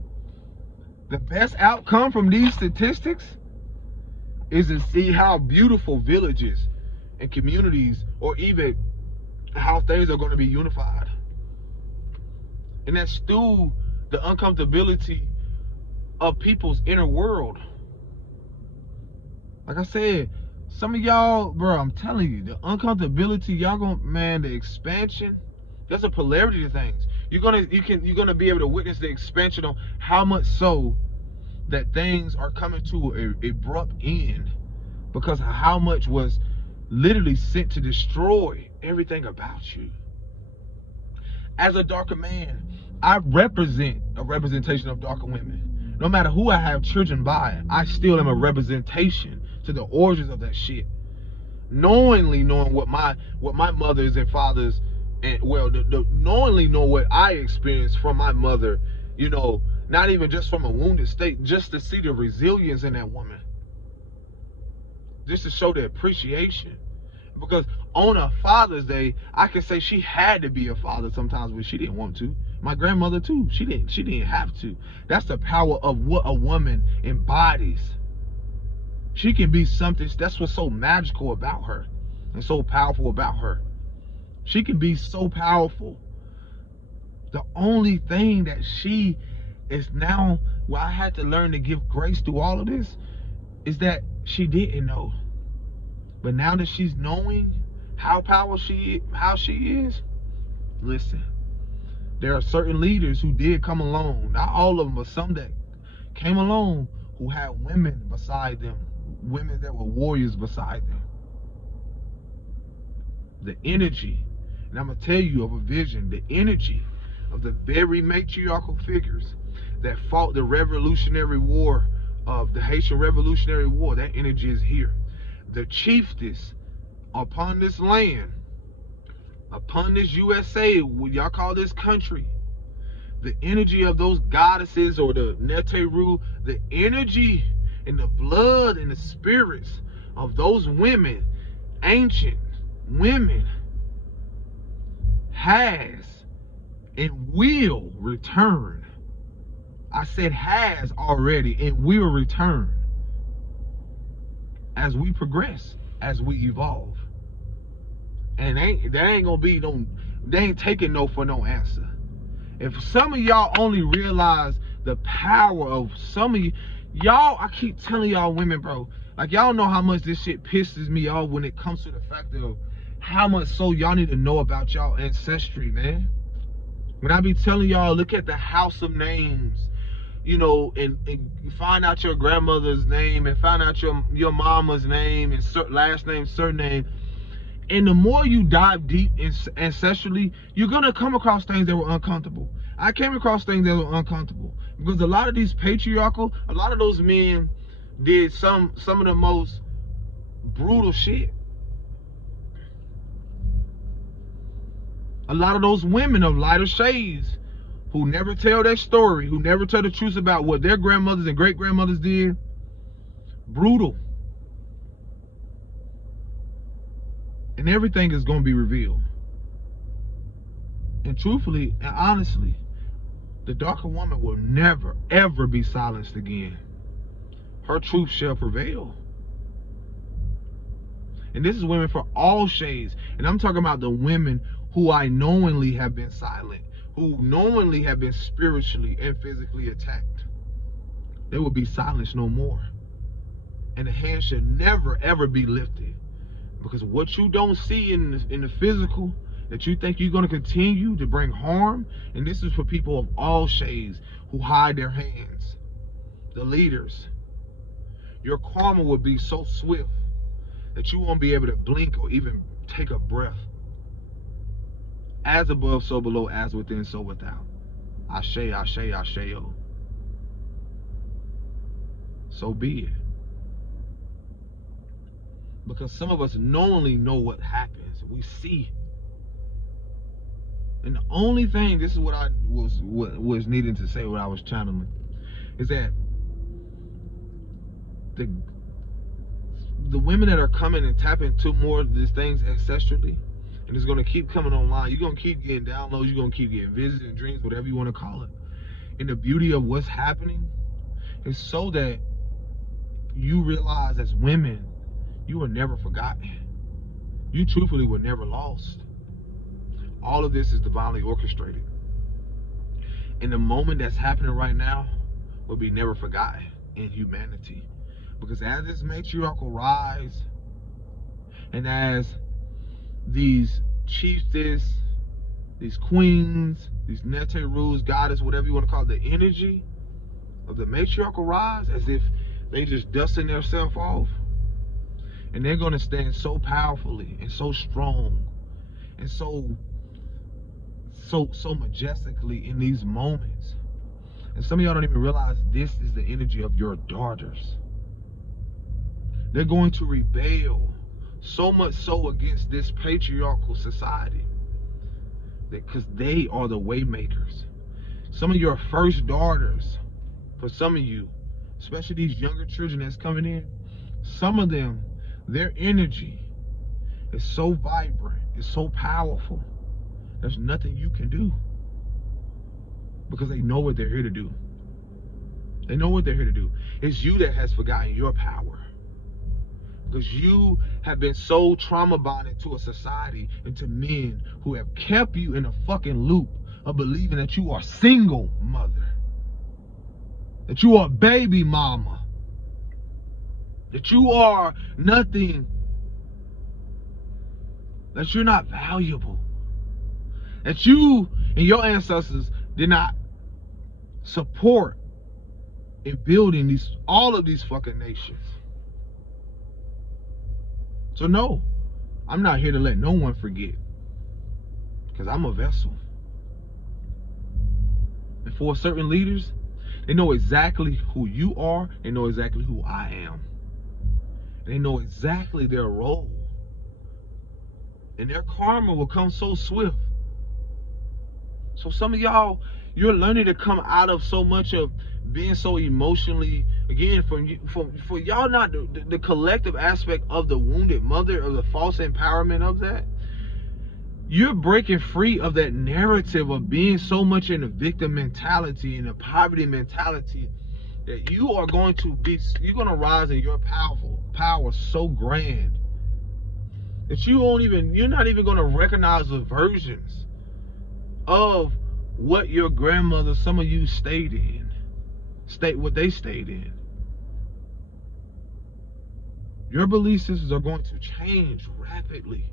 the best outcome from these statistics is to see how beautiful villages and communities, or even how things are going to be unified. And that's through the uncomfortability of people's inner world. Like I said, some of y'all, bro, I'm telling you, the uncomfortability, y'all gonna, man, the expansion, there's a polarity to things. You're gonna be able to witness the expansion on how much so that things are coming to an abrupt end because of how much was literally sent to destroy everything about you. As a darker man, I represent a representation of darker women. No matter who I have children by, I still am a representation to the origins of that shit. Knowingly knowing what my mothers and fathers, and well, knowingly know what I experienced from my mother, you know, not even just from a wounded state, just to see the resilience in that woman. Just to show the appreciation. Because on a Father's Day, I can say she had to be a father sometimes when she didn't want to. My grandmother too. She didn't have to. That's the power of what a woman embodies. She can be something. That's what's so magical about her and so powerful about her. She can be so powerful. The only thing that she is now, where I had to learn to give grace through all of this, is that she didn't know. But now that she's knowing how powerful she is, listen, there are certain leaders who did come along, not all of them, but some that came along who had women beside them, women that were warriors beside them. The energy, and I'm going to tell you of a vision, the energy of the very matriarchal figures that fought the Revolutionary War, of the Haitian Revolutionary War, that energy is here. The chiefess upon this land, upon this USA, what y'all call this country, the energy of those goddesses, or the Neteru, the energy and the blood and the spirits of those women, ancient women, has and will return. I said has already and will return as we progress, as we evolve. And that ain't gonna be no, they ain't taking no for no answer. If some of y'all only realize the power of some of y'all, I keep telling y'all women, bro, like, y'all know how much this shit pisses me off when it comes to the fact of how much so y'all need to know about y'all ancestry, man. When I be telling y'all, look at the house of names, you know, and find out your grandmother's name, and find out your mama's name, and last name, surname. And the more you dive deep ancestrally, you're gonna come across things that were uncomfortable. I came across things that were uncomfortable because a lot of these patriarchal, a lot of those men did some of the most brutal shit. A lot of those women of lighter shades who never tell their story, who never tell the truth about what their grandmothers and great-grandmothers did. Brutal. And everything is going to be revealed. And truthfully and honestly, the darker woman will never, ever be silenced again. Her truth shall prevail. And this is women for all shades. And I'm talking about the women who I knowingly have been silent, who knowingly have been spiritually and physically attacked. They will be silenced no more. And the hand should never, ever be lifted. Because what you don't see in the physical, that you think you're going to continue to bring harm, and this is for people of all shades who hide their hands, the leaders, your karma will be so swift that you won't be able to blink or even take a breath. As above, so below, as within, so without. Ashe, ashe, asheo. So be it. Because some of us knowingly know what happens. We see. And the only thing, this is what I was needing to say, what I was channeling, is that the women that are coming and tapping into more of these things ancestrally, and it's going to keep coming online. You're going to keep getting downloads. You're going to keep getting visits and dreams, whatever you want to call it. And the beauty of what's happening is so that you realize as women, you were never forgotten. You truthfully were never lost. All of this is divinely orchestrated. And the moment that's happening right now will be never forgotten in humanity. Because as this matriarchal rise, and as these chiefess, these queens, these Neterus, goddess, whatever you want to call it, the energy of the matriarchal rise, as if they just dusting themselves off. And they're going to stand so powerfully and so strong and so majestically in these moments. And some of y'all don't even realize this is the energy of your daughters. They're going to rebel so much so against this patriarchal society because they are the way makers. Some of your first daughters, for some of you, especially these younger children that's coming in, some of them, their energy is so vibrant, it's so powerful. There's nothing you can do because they know what they're here to do. They know what they're here to do. It's you that has forgotten your power because you have been so trauma bonded to a society and to men who have kept you in a fucking loop of believing that you are single mother, that you are baby mama, that you are nothing, that you're not valuable, that you and your ancestors did not support in building all of these fucking nations. So no, I'm not here to let no one forget, because I'm a vessel. And for certain leaders, they know exactly who you are, they know exactly who I am. They know exactly their role. And their karma will come so swift. So some of y'all, you're learning to come out of so much of being so emotionally, again, for y'all not the collective aspect of the wounded mother, of the false empowerment of that. You're breaking free of that narrative of being so much in a victim mentality and a poverty mentality, that you are going to rise in your power so grand that you're not even going to recognize the versions of what your grandmother, some of you what they stayed in. Your belief systems are going to change rapidly.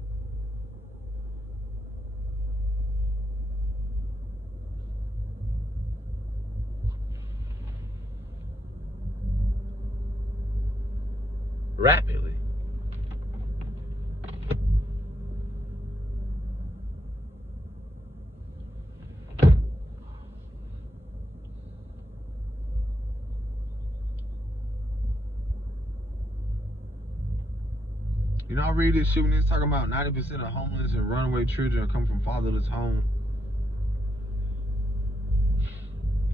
Rapidly. You know, I read this shit when it's talking about 90% of homeless and runaway children come from fatherless homes.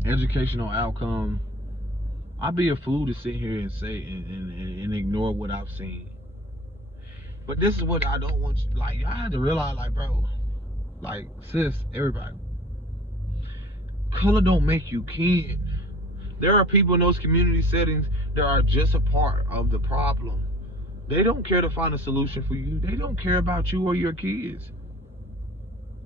educational outcome, I'd be a fool to sit here and say and ignore what I've seen. But this is what I don't want you, like, I had to realize, like, bro, like, sis, everybody, color don't make you kin. There are people in those community settings that are just a part of the problem. They don't care to find a solution for you. They don't care about you or your kids.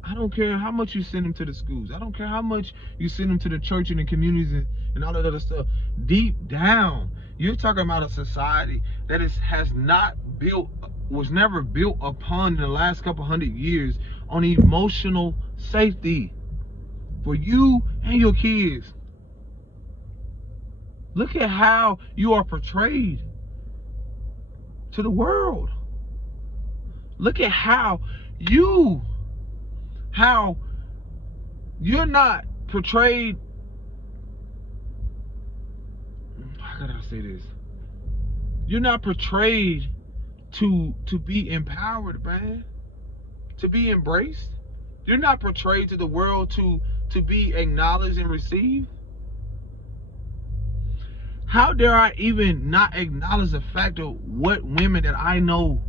I don't care how much you send them to the schools. I don't care how much you send them to the church and the communities and all that other stuff. Deep down, you're talking about a society that has not built, was never built upon in the last couple hundred years on emotional safety for you and your kids. Look at how you are portrayed to the world. Look at how you're not portrayed. How can I say this? You're not portrayed to be empowered, man. To be embraced. You're not portrayed to the world to be acknowledged and received. How dare I even not acknowledge the fact of what women that I know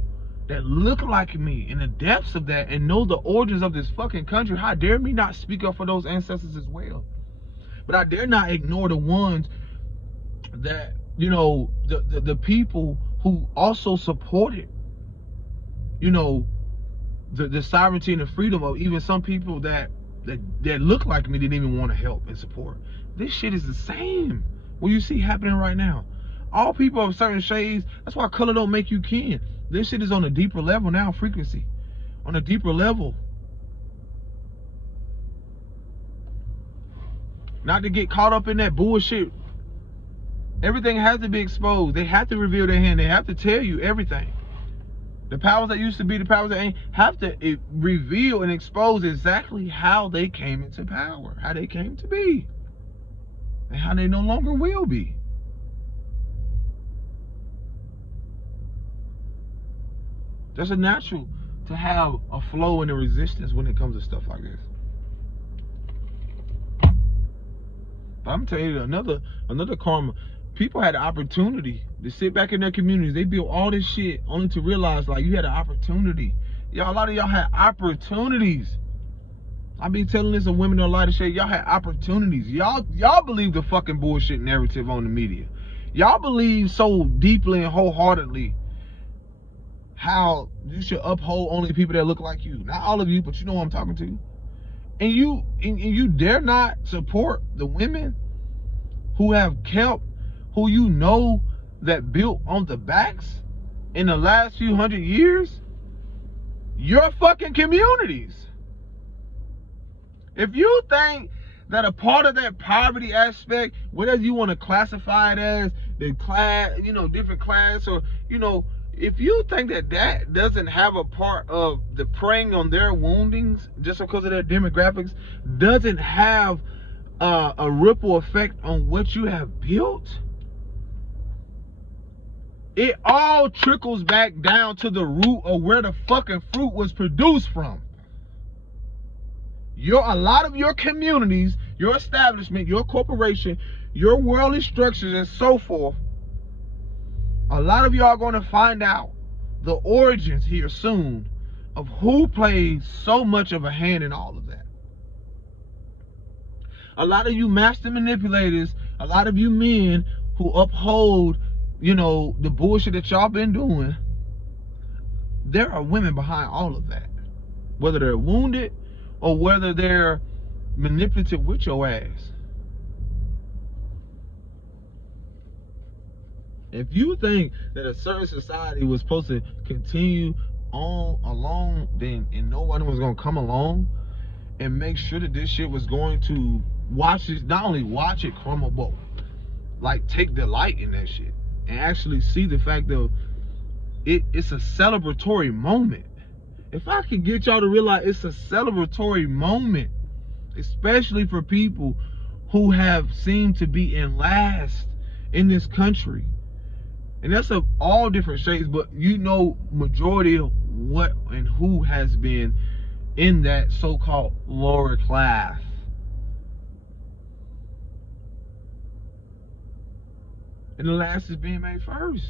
that look like me in the depths of that and know the origins of this fucking country? How dare me not speak up for those ancestors as well? But I dare not ignore the ones that, you know, the people who also supported, you know, the sovereignty and the freedom of even some people that look like me, didn't even want to help and support. This shit is the same. What you see happening right now. All people of certain shades, that's why color don't make you kin. This shit is on a deeper level now, frequency. On a deeper level. Not to get caught up in that bullshit. Everything has to be exposed. They have to reveal their hand. They have to tell you everything. The powers that used to be, the powers that ain't, have to reveal and expose exactly how they came into power. How they came to be. And how they no longer will be. That's a natural to have a flow and a resistance when it comes to stuff like this. But I'm telling you, another karma. People had the opportunity to sit back in their communities. They built all this shit only to realize, like, you had an opportunity. Y'all, a lot of y'all had opportunities. I be telling this to women on lighter shade. Y'all had opportunities. Y'all believe the fucking bullshit narrative on the media. Y'all believe so deeply and wholeheartedly how you should uphold only people that look like you. Not all of you, but you know who I'm talking to. And you dare not support the women who have kept, who you know that built on the backs in the last few hundred years, your fucking communities. If you think that a part of that poverty aspect, whatever you want to classify it as, the class, you know, different class, or, you know, if you think that that doesn't have a part of the preying on their woundings just because of their demographics, doesn't have a ripple effect on what you have built, it all trickles back down to the root of where the fucking fruit was produced from. A lot of your communities, your establishment, your corporation, your worldly structures and so forth, a lot of y'all are going to find out the origins here soon of who plays so much of a hand in all of that. A lot of you master manipulators, a lot of you men who uphold, you know, the bullshit that y'all been doing, there are women behind all of that. Whether they're wounded or whether they're manipulative with your ass. If you think that a certain society was supposed to continue on along, then and no one was gonna come along and make sure that this shit was going to watch it, not only watch it crumble, but like take delight in that shit and actually see the fact that it's a celebratory moment. If I could get y'all to realize it's a celebratory moment, especially for people who have seemed to be in last in this country. And that's of all different shades, but you know majority of what and who has been in that so-called lower class. and the last is being made first.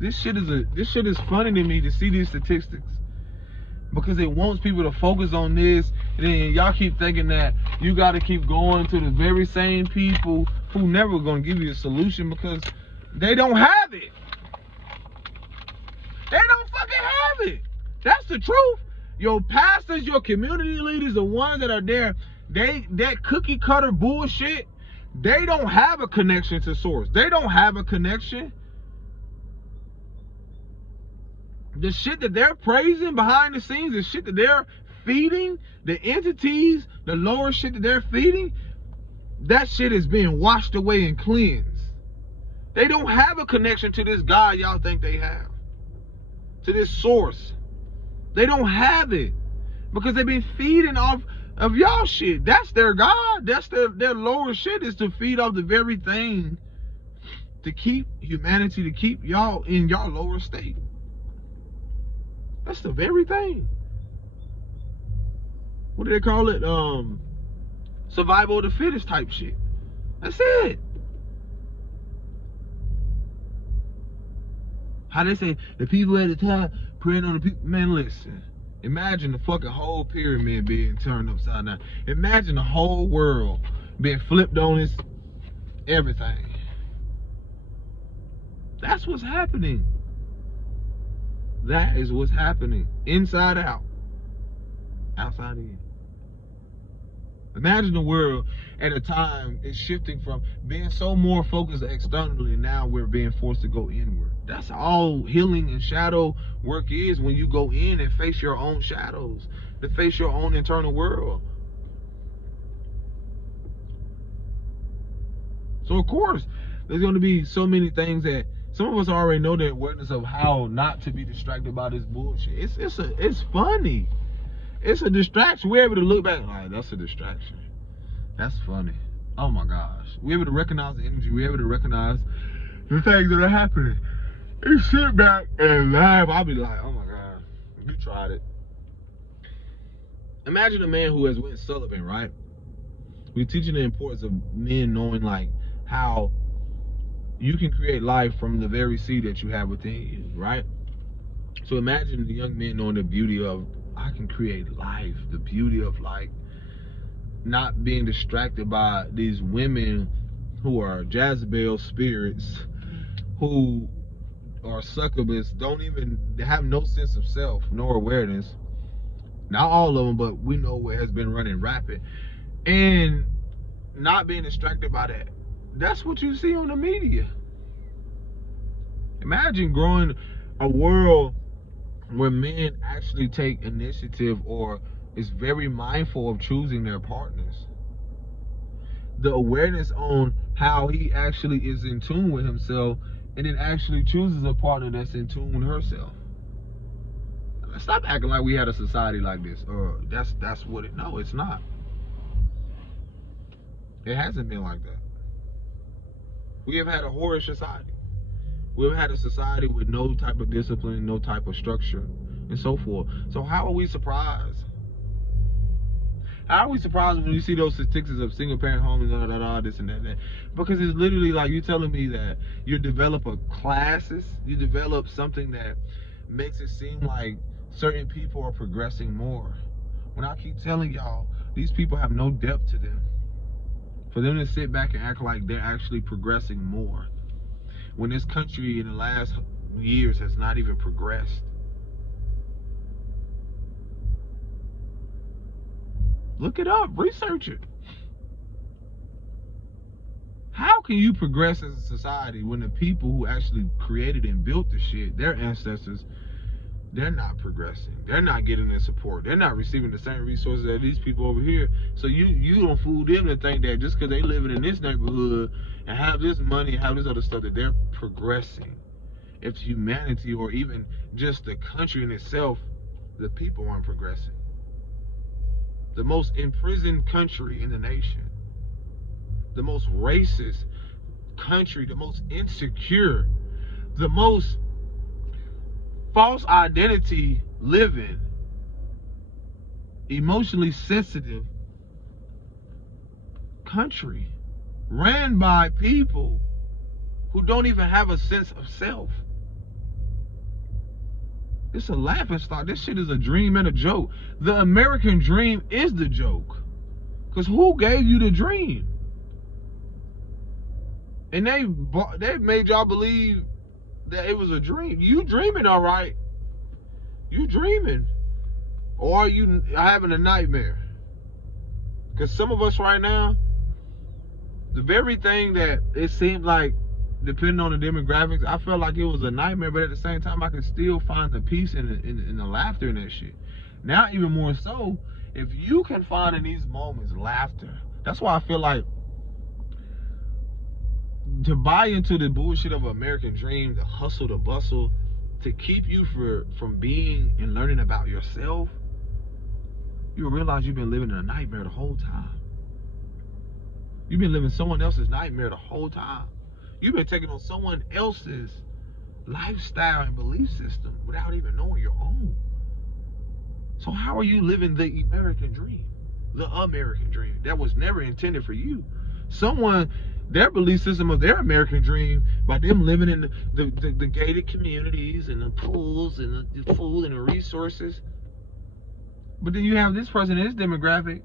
This shit is funny to me to see these statistics, because it wants people to focus on this, and then y'all keep thinking that you got to keep going to the very same people who never gonna give you a solution, because they don't have it. They don't fucking have it. That's the truth. Your pastors, your community leaders, the ones that are there, that cookie cutter bullshit, they don't have a connection to source. They don't have a connection. The shit that they're praising behind the scenes, the shit that they're feeding, the entities, the lower shit that they're feeding, that shit is being washed away and cleansed. They don't have a connection to this God y'all think they have, to this source. They don't have it, because they've been feeding off of y'all shit. That's their God. That's their lower shit, is to feed off the very thing to keep humanity, to keep y'all in y'all lower state. That's the very thing. What do they call it? Survival of the fittest type shit. That's it. How they say the people at the top praying on the people. Man, listen. Imagine the fucking whole pyramid being turned upside down. Imagine the whole world being flipped on its everything. That's what's happening. That is what's happening. Inside out. Outside in. Imagine the world at a time is shifting from being so more focused externally, and now we're being forced to go inward. That's all healing and shadow work is, when you go in and face your own shadows, to face your own internal world. So of course, there's going to be so many things that some of us already know, the awareness of how not to be distracted by this bullshit. It's funny. It's a distraction. We're able to look back like, that's a distraction. That's funny. Oh my gosh. We're able to recognize the energy. We're able to recognize the things that are happening. And sit back and laugh. I'll be like, oh my God, you tried it. Imagine a man who has went celibate, right? We're teaching the importance of men knowing like how you can create life from the very seed that you have within you, right? So imagine the young men knowing the beauty of, I can create life, the beauty of like not being distracted by these women who are Jezebel spirits, who are succubus, don't even have no sense of self nor awareness. Not all of them, but we know what has been running rapid, and not being distracted by that. That's what you see on the media. Imagine growing a world where men actually take initiative or is very mindful of choosing their partners. The awareness on how he actually is in tune with himself, and then actually chooses a partner that's in tune with herself. Stop acting like we had a society like this, or that's what it. No, it's not. It hasn't been like that. We have had a whorish society. We've had a society with no type of discipline, no type of structure, and so forth. So how are we surprised? How are we surprised when you see those statistics of single parent homes, this and that? Because it's literally like you telling me that you develop a classes, you develop something that makes it seem like certain people are progressing more. When I keep telling y'all, these people have no depth to them. For them to sit back and act like they're actually progressing more, when this country in the last years has not even progressed. Look it up, research it. How can you progress as a society when the people who actually created and built the shit, their ancestors, they're not progressing? They're not getting the support. They're not receiving the same resources that these people over here. So you don't fool them to think that just because they living in this neighborhood and have this money and have this other stuff, that they're progressing. If humanity, or even just the country in itself, the people aren't progressing. The most imprisoned country in the nation, the most racist country, the most insecure, the most false identity living, emotionally sensitive, country ran by people who don't even have a sense of self. It's a laughing stock. This shit is a dream and a joke. The American dream is the joke. Because who gave you the dream? And they made y'all believe that it was a dream. You dreaming, all right. You dreaming. Or are you having a nightmare? Because some of us right now, the very thing that it seemed like, depending on the demographics, I felt like it was a nightmare, but at the same time, I could still find the peace and the laughter in that shit. Now, even more so, if you can find in these moments laughter, that's why I feel like to buy into the bullshit of an American dream, the hustle, the bustle, to keep you from being and learning about yourself, you'll realize you've been living in a nightmare the whole time. You've been living someone else's nightmare the whole time. You've been taking on someone else's lifestyle and belief system without even knowing your own. So how are you living the American dream? The American dream that was never intended for you. Someone, their belief system of their American dream, by them living in the gated communities and the pools and the food and the resources. But then you have this person in this demographic,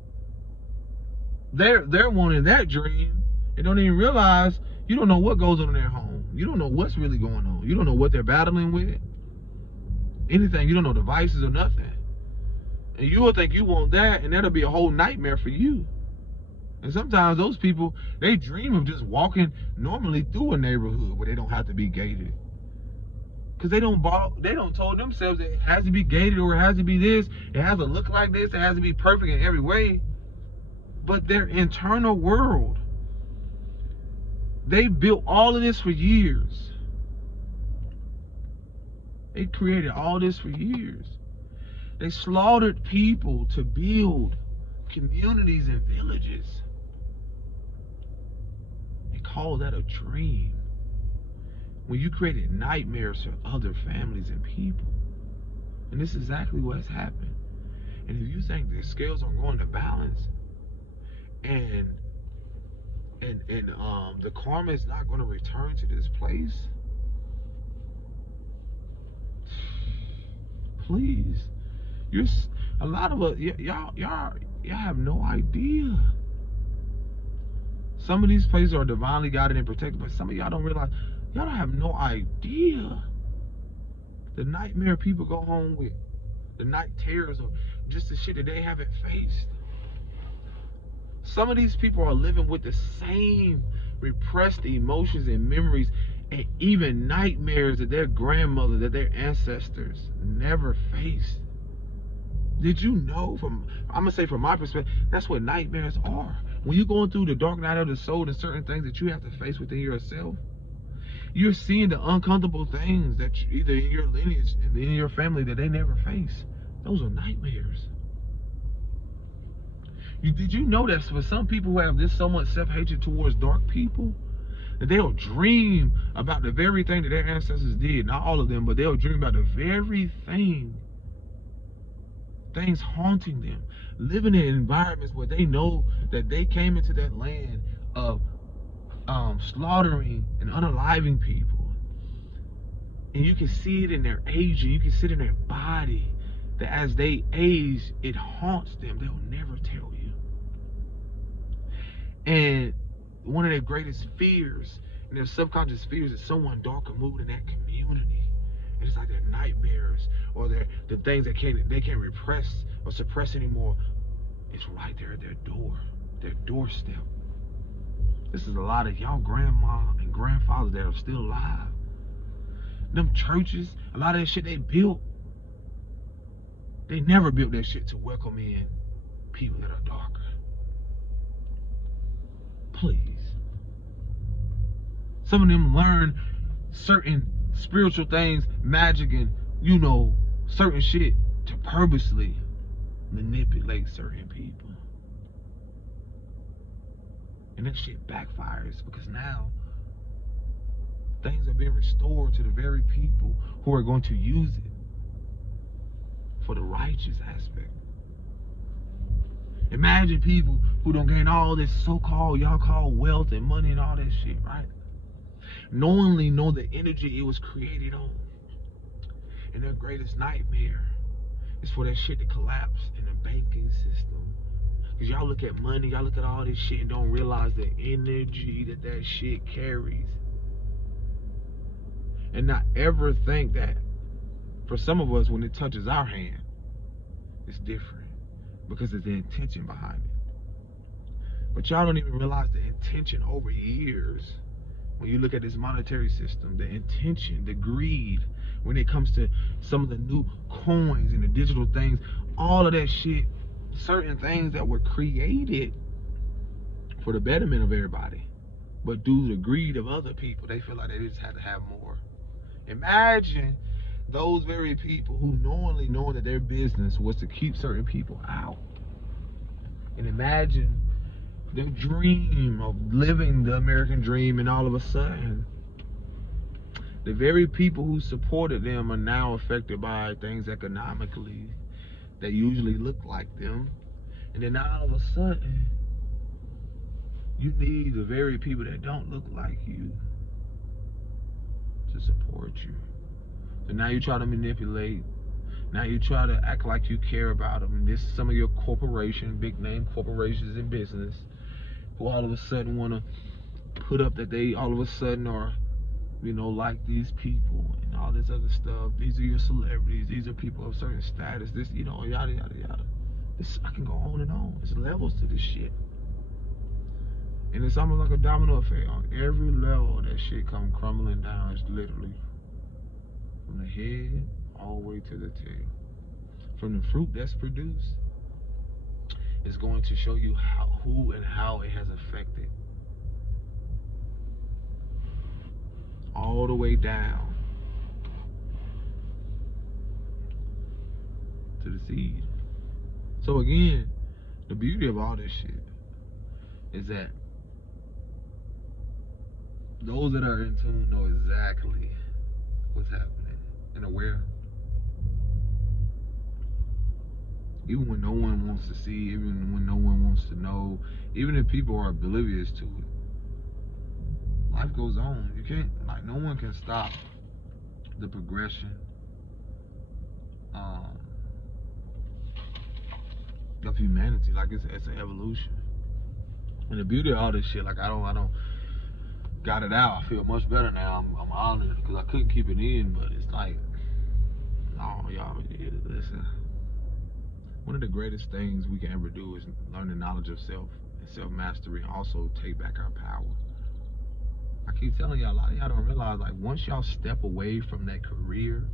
they're wanting that dream and don't even realize you don't know what goes on in their home. You don't know what's really going on. You don't know what they're battling with. Anything. You don't know the vices or nothing. And you will think you want that, and that'll be a whole nightmare for you. And sometimes those people, they dream of just walking normally through a neighborhood where they don't have to be gated. Because they don't tell themselves that it has to be gated or it has to be this, it has to look like this, it has to be perfect in every way. But their internal world, they built all of this for years. They created all this for years. They slaughtered people to build communities and villages. They call that a dream. When you created nightmares for other families and people. And this is exactly what's happened. And if you think the scales are going to balance and the karma is not going to return to this place, please, a lot of us, y'all have no idea. Some of these places are divinely guided and protected, but some of y'all don't realize, y'all don't have no idea the nightmare people go home with, the night terrors, or just the shit that they haven't faced. Some of these people are living with the same repressed emotions and memories and even nightmares that their grandmother, that their ancestors never faced. Did you know, I'm gonna say from my perspective, that's what nightmares are. When you're going through the dark night of the soul and certain things that you have to face within yourself, you're seeing the uncomfortable things that either in your lineage and in your family that they never face. Those are nightmares. Did you know that for some people who have this so much self-hatred towards dark people, that they'll dream about the very thing that their ancestors did? Not all of them, but they'll dream about the very things haunting them, living in environments where they know that they came into that land of slaughtering and unaliving people. And you can see it in their aging, you can see it in their body, that as they age, it haunts them. They'll never tell you. And one of their greatest fears, and their subconscious fears, is someone darker moved in that community. And it's like their nightmares or the things that they can't repress or suppress anymore. It's right there at their doorstep. This is a lot of y'all grandma and grandfathers that are still alive. Them churches, a lot of that shit they built, they never built that shit to welcome in people that are darker. Please. Some of them learn certain spiritual things, magic, and certain shit to purposely manipulate certain people. And that shit backfires because now things are being restored to the very people who are going to use it for the righteous aspect. Imagine people who don't gain all this so-called, y'all call wealth and money and all that shit, right? Knowingly know the energy it was created on. And their greatest nightmare is for that shit to collapse in the banking system. Because y'all look at money, y'all look at all this shit and don't realize the energy that that shit carries. And not ever think that for some of us, when it touches our hand, it's different. Because of the intention behind it. But y'all don't even realize the intention over years. When you look at this monetary system, the intention, the greed, when it comes to some of the new coins and the digital things, all of that shit, certain things that were created for the betterment of everybody, but due to the greed of other people, they feel like they just had to have more. Imagine those very people who knowingly knowing that their business was to keep certain people out. And imagine their dream of living the American dream, and all of a sudden, the very people who supported them are now affected by things economically that usually look like them. And then all of a sudden, you need the very people that don't look like you to support you. So now you try to manipulate. Now you try to act like you care about them. And this is some of your corporation, big name corporations in business, who all of a sudden want to put up that they all of a sudden are, like these people and all this other stuff. These are your celebrities. These are people of certain status. This, yada, yada, yada. I can go on and on. There's levels to this shit. And it's almost like a domino effect. On every level, that shit come crumbling down. It's literally from the head all the way to the tail. From the fruit that's produced, it's going to show you who and how it has affected. All the way down to the seed. So again, the beauty of all this shit is that those that are in tune know exactly what's happening and aware. Even when no one wants to see, even when no one wants to know, even if people are oblivious to it, life goes on. You can't, no one can stop the progression of humanity. It's an evolution. And the beauty of all this shit, I don't got it out. I feel much better now. I'm honored because I couldn't keep it in, but it's like, no, y'all, listen. One of the greatest things we can ever do is learn the knowledge of self and self-mastery, and also take back our power. I keep telling y'all, a lot of y'all don't realize, once y'all step away from that career,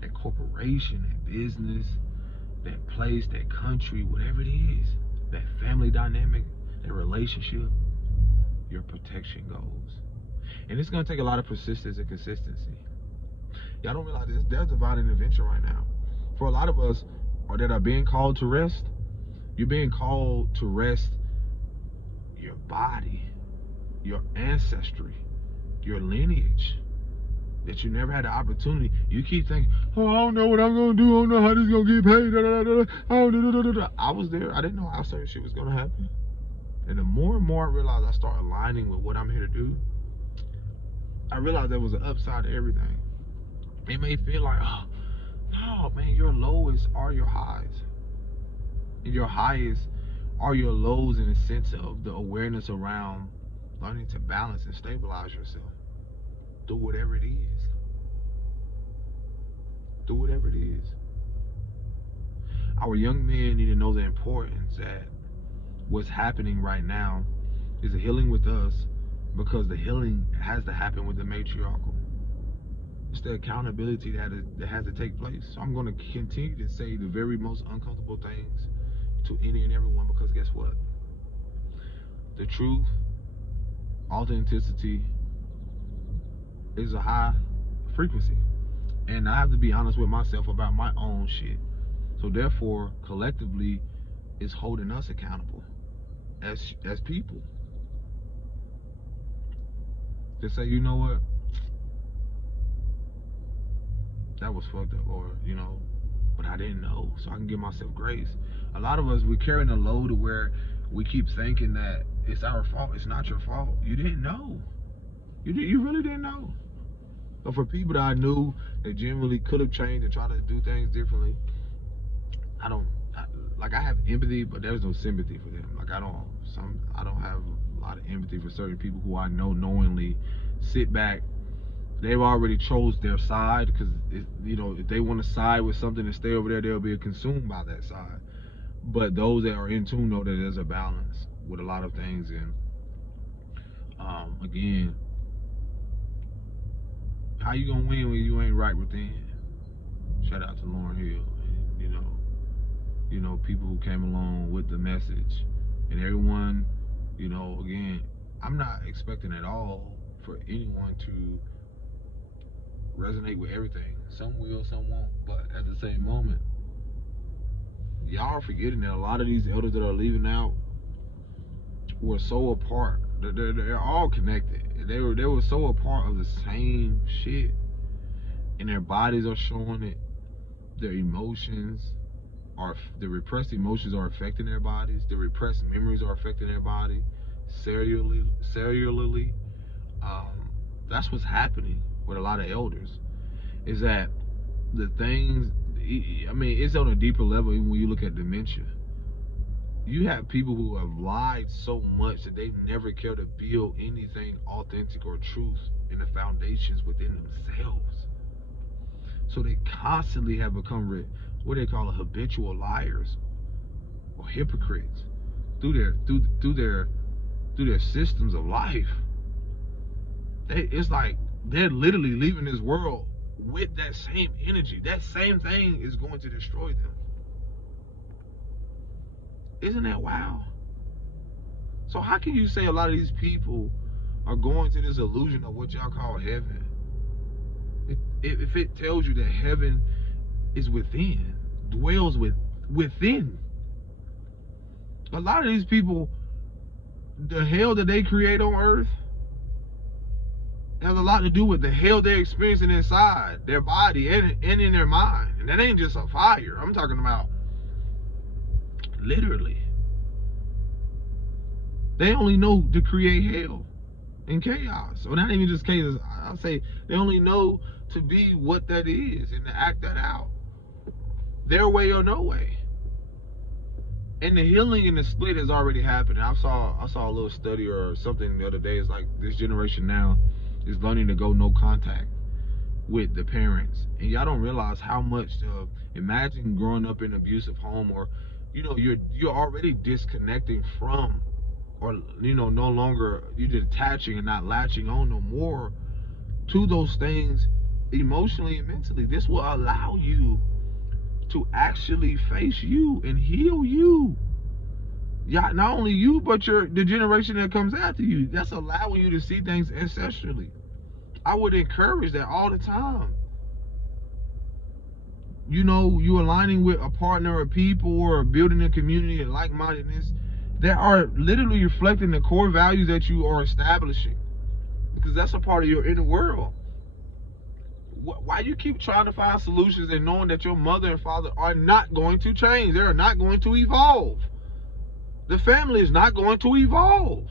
that corporation, that business, that place, that country, whatever it is, that family dynamic, that relationship, your protection goes. And it's going to take a lot of persistence and consistency. Y'all don't realize there's divine intervention right now. For a lot of us that are being called to rest, you're being called to rest your body, your ancestry, your lineage, that you never had the opportunity. You keep thinking, oh, I don't know what I'm going to do. I don't know how this is going to get paid. I was there. I didn't know how certain shit was going to happen. And the more and more I realized I start aligning with what I'm here to do, I realized there was an upside to everything. It may feel like, oh, no, man, your lows are your highs. And your highs are your lows in the sense of the awareness around learning to balance and stabilize yourself. Do whatever it is. Do whatever it is. Our young men need to know the importance that what's happening right now is a healing with us, because the healing has to happen with the matriarchal. It's the accountability that has to take place. So I'm going to continue to say the very most uncomfortable things to any and everyone, because guess what? The truth, authenticity is a high frequency. And I have to be honest with myself about my own shit. So therefore, collectively, it's holding us accountable as people. To say, you know what? That was fucked up, or, but I didn't know, so I can give myself grace. A lot of us, we're carrying a load to where we keep thinking that it's our fault. It's not your fault. You didn't know. You really didn't know. But for people that I knew that generally could have changed and tried to do things differently, I have empathy, but there's no sympathy for them. Like I don't have a lot of empathy for certain people who I know knowingly sit back. They've already chose their side because if they want to side with something and stay over there, they'll be consumed by that side. But those that are in tune know that there's a balance with a lot of things. And again, how you gonna win when you ain't right within? Shout out to Lauryn Hill and people who came along with the message, and everyone. Again, I'm not expecting at all for anyone to resonate with everything. Some will, some won't. But at the same moment, y'all are forgetting that a lot of these elders that are leaving out were so apart. They're all connected. They were so a part of the same shit, and their bodies are showing it. Their the repressed emotions are affecting their bodies. The repressed memories are affecting their body cellularly. That's what's happening with a lot of elders. Is that the things? I mean, it's on a deeper level. Even when you look at dementia, you have people who have lied so much that they never care to build anything authentic or truth in the foundations within themselves. So they constantly have become what they call habitual liars or hypocrites through their systems of life. It's like they're literally leaving this world with that same energy. That same thing is going to destroy them. Isn't that wild? So how can you say a lot of these people are going to this illusion of what y'all call heaven? If it tells you that heaven is within, dwells within. A lot of these people, the hell that they create on earth has a lot to do with the hell they're experiencing inside their body and in their mind. And that ain't just a fire. I'm talking about literally. They only know to create hell and chaos. Or not even just chaos. I'll say they only know to be what that is and to act that out. Their way or no way. And the healing and the split has already happened. I saw a little study or something the other day. It's like this generation now is learning to go no contact with the parents. And y'all don't realize how much imagine growing up in an abusive home, or you're already disconnecting from, or no longer, you're detaching and not latching on no more to those things emotionally and mentally. This will allow you to actually face you and heal you. Yeah, not only you, but the generation that comes after you. That's allowing you to see things ancestrally. I would encourage that all the time. You aligning with a partner or people or building a community and like-mindedness that are literally reflecting the core values that you are establishing, because that's a part of your inner world. Why you keep trying to find solutions and knowing that your mother and father are not going to change? They are not going to evolve. The family is not going to evolve.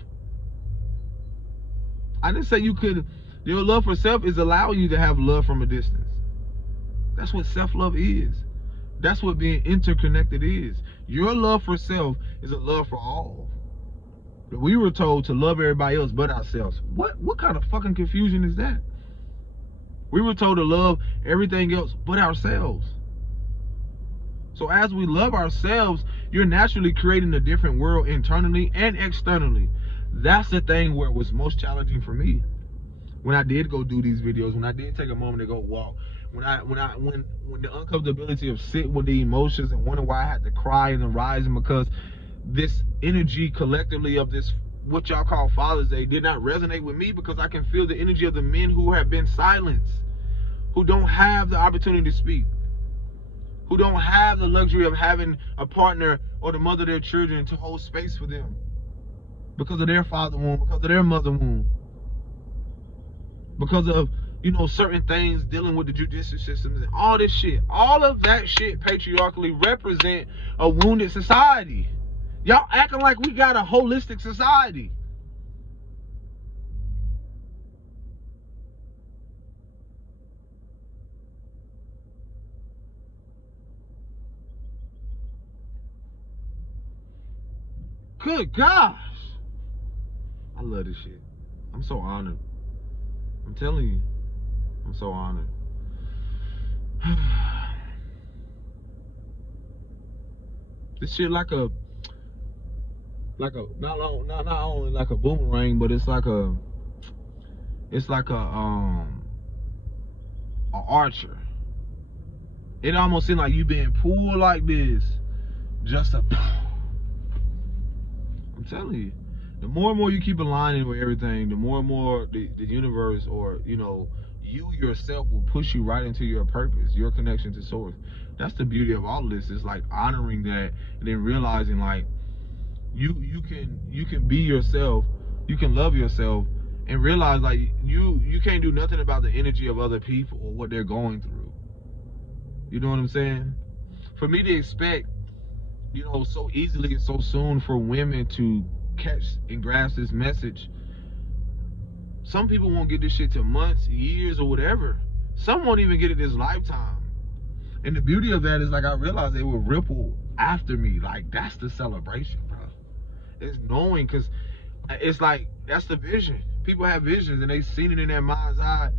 I didn't say you could. Your love for self is allowing you to have love from a distance. That's what self-love is. That's what being interconnected is. Your love for self is a love for all. But we were told to love everybody else but ourselves. What kind of fucking confusion is that? We were told to love everything else but ourselves. So as we love ourselves, you're naturally creating a different world internally and externally. That's the thing where it was most challenging for me. When I did go do these videos, when I did take a moment to go walk, when the uncomfortability of sitting with the emotions and wondering why I had to cry and arising, because this energy collectively of this, what y'all call Father's Day, did not resonate with me, because I can feel the energy of the men who have been silenced, who don't have the opportunity to speak, who don't have the luxury of having a partner or the mother of their children to hold space for them because of their father wound, because of their mother wound, because of you know, certain things dealing with the judicial systems and all this shit. All of that shit patriarchally represent a wounded society. Y'all acting like we got a holistic society. Good gosh. I love this shit. I'm so honored. I'm telling you. I'm so honored. This shit like a not only like a boomerang, but it's like a archer. It almost seems like you being pulled like this, just a. I'm telling you, the more and more you keep aligning with everything, the more and more the universe, or you know, you yourself will push you right into your purpose, your connection to source. That's the beauty of all of this. Is like honoring that, and then realizing like you can be yourself, you can love yourself, and realize like you can't do nothing about the energy of other people or what they're going through. You know what I'm saying? For me to expect, you know, so easily and so soon for women to catch and grasp this message, some people won't get this shit to months, years, or whatever. Some won't even get it this lifetime. And the beauty of that is, like, I realized they will ripple after me. Like, that's the celebration, bro. It's knowing, because it's like, that's the vision. People have visions, and they've seen it in their mind's eye,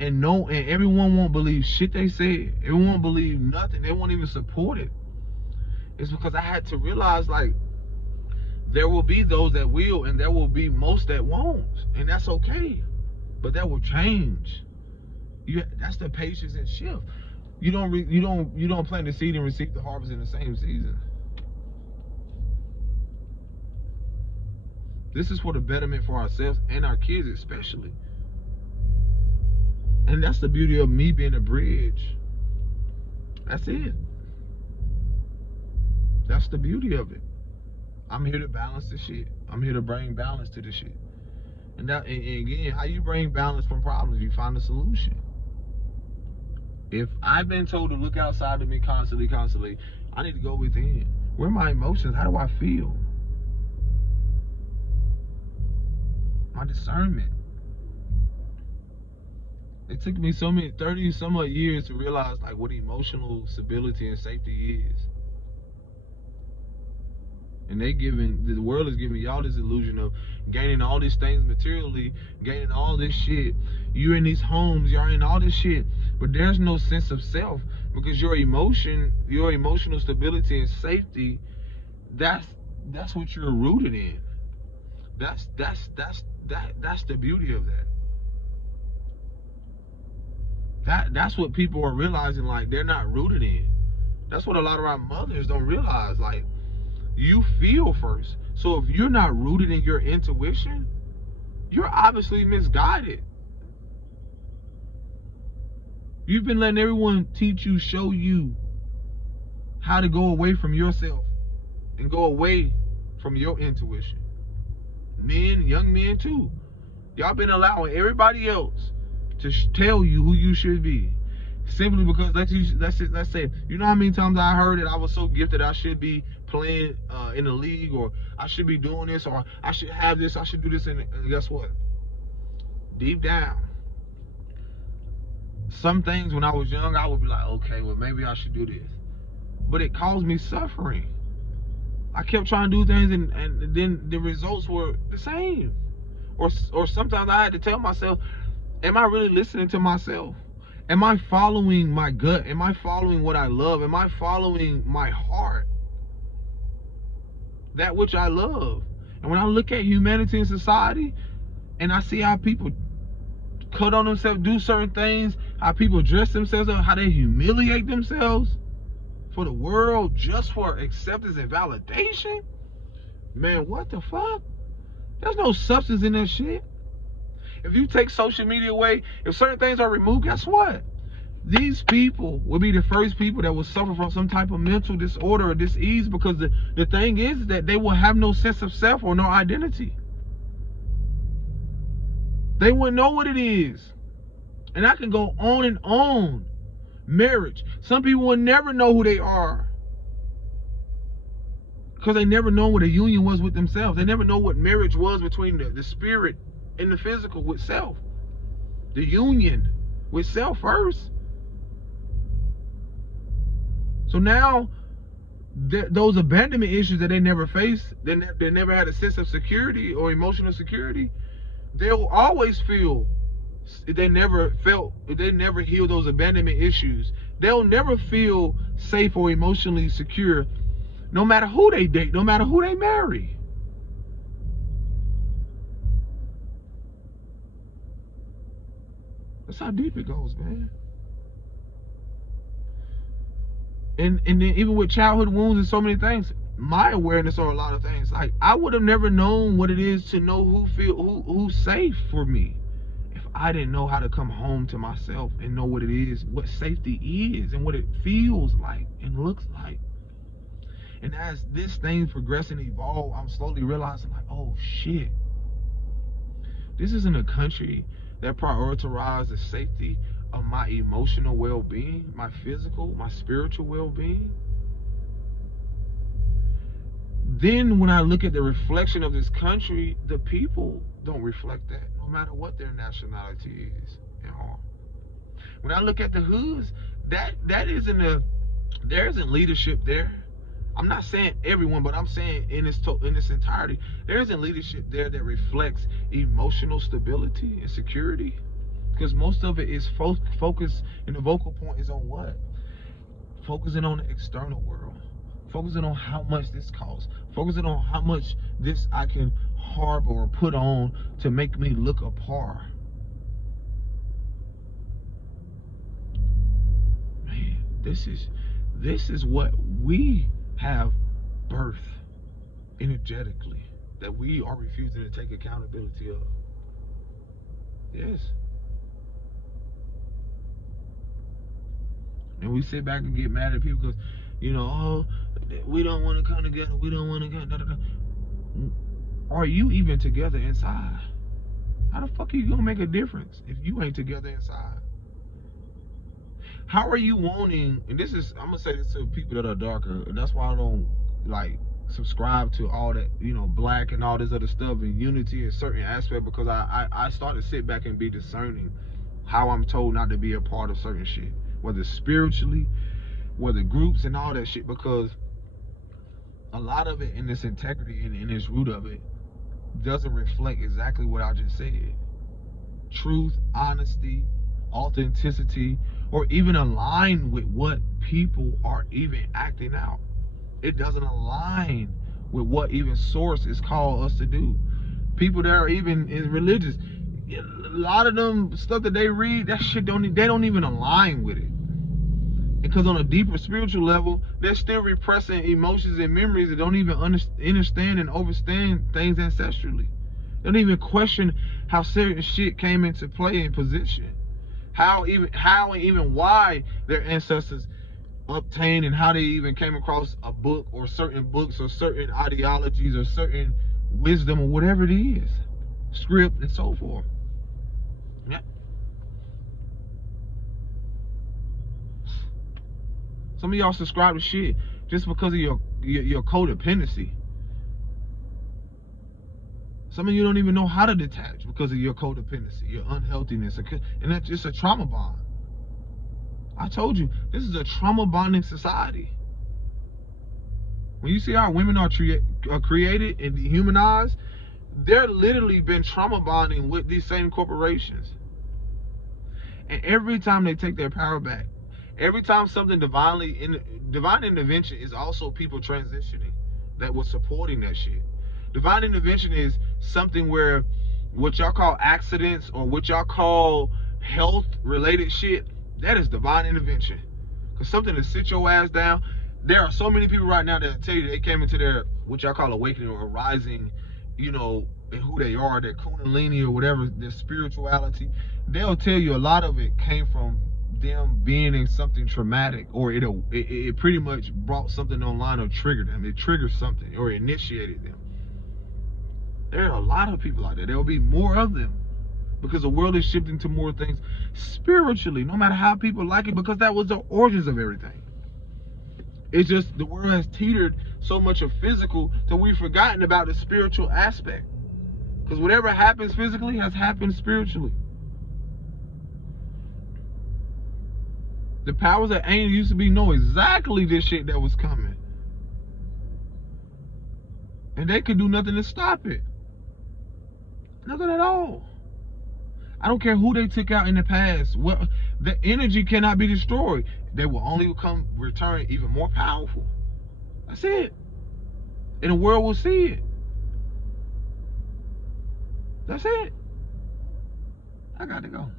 and everyone won't believe shit they said. Everyone won't believe nothing. They won't even support it. It's because I had to realize, like, there will be those that will, and there will be most that won't, and that's okay. But that will change. That's the patience and shift. You don't plant the seed and receive the harvest in the same season. This is for the betterment for ourselves and our kids especially. And that's the beauty of me being a bridge. That's it. That's the beauty of it. I'm here to balance the shit. I'm here to bring balance to the shit. And again, how you bring balance from problems, you find a solution. If I've been told to look outside of me constantly, I need to go within. Where are my emotions? How do I feel? My discernment. It took me 30 some odd years to realize like what emotional stability and safety is. And the world is giving y'all this illusion of gaining all these things materially, gaining all this shit. You're in these homes, you're in all this shit, but there's no sense of self, because your emotional stability and safety, that's what you're rooted in. That's the beauty of that. That's what people are realizing, like they're not rooted in. That's what a lot of our mothers don't realize. Like, you feel first. So if you're not rooted in your intuition, you're obviously misguided. You've been letting everyone teach you, show you how to go away from yourself and go away from your intuition. Men, young men too. Y'all been allowing everybody else to tell you who you should be. Simply because let's say, you know how many times I heard that I was so gifted I should be playing in the league, or I should be doing this, or I should have this, I should do this, and guess what? Deep down, some things when I was young, I would be like, okay, well maybe I should do this. But it caused me suffering. I kept trying to do things, and then the results were the same. Or sometimes I had to tell myself, am I really listening to myself? Am I following my gut? Am I following what I love? Am I following my heart? That which I love. And when I look at humanity and society, and I see how people cut on themselves, do certain things, how people dress themselves up, how they humiliate themselves for the world just for acceptance and validation, man, what the fuck? There's no substance in that shit. If you take social media away, if certain things are removed, guess what? These people will be the first people that will suffer from some type of mental disorder or disease, because the thing is that they will have no sense of self or no identity. They wouldn't know what it is. And I can go on and on. Marriage. Some people will never know who they are because they never know what a union was with themselves. They never know what marriage was between the spirit and the physical with self. The union with self first. So now, those abandonment issues that they never faced, they never had a sense of security or emotional security, they'll always feel, they never heal those abandonment issues, they'll never feel safe or emotionally secure, no matter who they date, no matter who they marry. That's how deep it goes, man. And then even with childhood wounds and so many things, my awareness on a lot of things, like I would have never known what it is to know who's safe for me if I didn't know how to come home to myself and know what it is, what safety is, and what it feels like and looks like. And as this thing progress and evolve, I'm slowly realizing, like, oh shit, this isn't a country that prioritizes the safety of my emotional well-being, my physical, my spiritual well-being. Then when I look at the reflection of this country, the people don't reflect that, no matter what their nationality is and all. When I look at the hoods, there isn't leadership there. I'm not saying everyone, but I'm saying in its entirety, there isn't leadership there that reflects emotional stability and security. Because most of it is focused, and the vocal point is on what? Focusing on the external world. Focusing on how much this costs. Focusing on how much this I can harbor or put on to make me look apart. Man, this is what we have birthed energetically, that we are refusing to take accountability of. Yes. And we sit back and get mad at people because, oh, we don't want to come together. We don't want to get. Are you even together inside? How the fuck are you gonna make a difference if you ain't together inside? How are you wanting? And this is, I'm gonna say this to people that are darker, and that's why I don't like subscribe to all that, black and all this other stuff and unity in certain aspects, because I start to sit back and be discerning how I'm told not to be a part of certain shit, whether spiritually, whether groups and all that shit, because a lot of it in this integrity and in this root of it doesn't reflect exactly what I just said. Truth, honesty, authenticity, or even align with what people are even acting out. It doesn't align with what even source is called us to do. People that are even in religious, a lot of them stuff that they read, that shit they don't even align with it. Because on a deeper spiritual level, they're still repressing emotions and memories that don't even understand and understand things ancestrally. They don't even question how certain shit came into play and position. How and even why their ancestors obtained, and how they even came across a book or certain books or certain ideologies or certain wisdom or whatever it is, script and so forth. Yeah. Some of y'all subscribe to shit just because of your codependency. Some of you don't even know how to detach because of your codependency, your unhealthiness, and that's just a trauma bond. I told you, this is a trauma bonding society. When you see how women are created and dehumanized, they're literally been trauma bonding with these same corporations. And every time they take their power back, every time something divine intervention is also people transitioning that was supporting that shit. Divine intervention is something where what y'all call accidents or what y'all call health related shit, that is divine intervention. Because something to sit your ass down. There are so many people right now that tell you they came into their what y'all call awakening or rising, in who they are, their kundalini or whatever, their spirituality. They'll tell you a lot of it came from them being in something traumatic, or it pretty much brought something online or triggered them. It triggered something or initiated them. There are a lot of people out there. There will be more of them. because the world is shifting to more things spiritually, no matter how people like it, because that was the origins of everything. It's just the world has teetered so much of physical that we've forgotten about the spiritual aspect. Because whatever happens physically has happened spiritually. The powers that ain't used to be know exactly this shit that was coming. And they could do nothing to stop it. Nothing at all. I don't care who they took out in the past. What, the energy cannot be destroyed. They will only return even more powerful. That's it. And the world will see it. That's it. I got to go.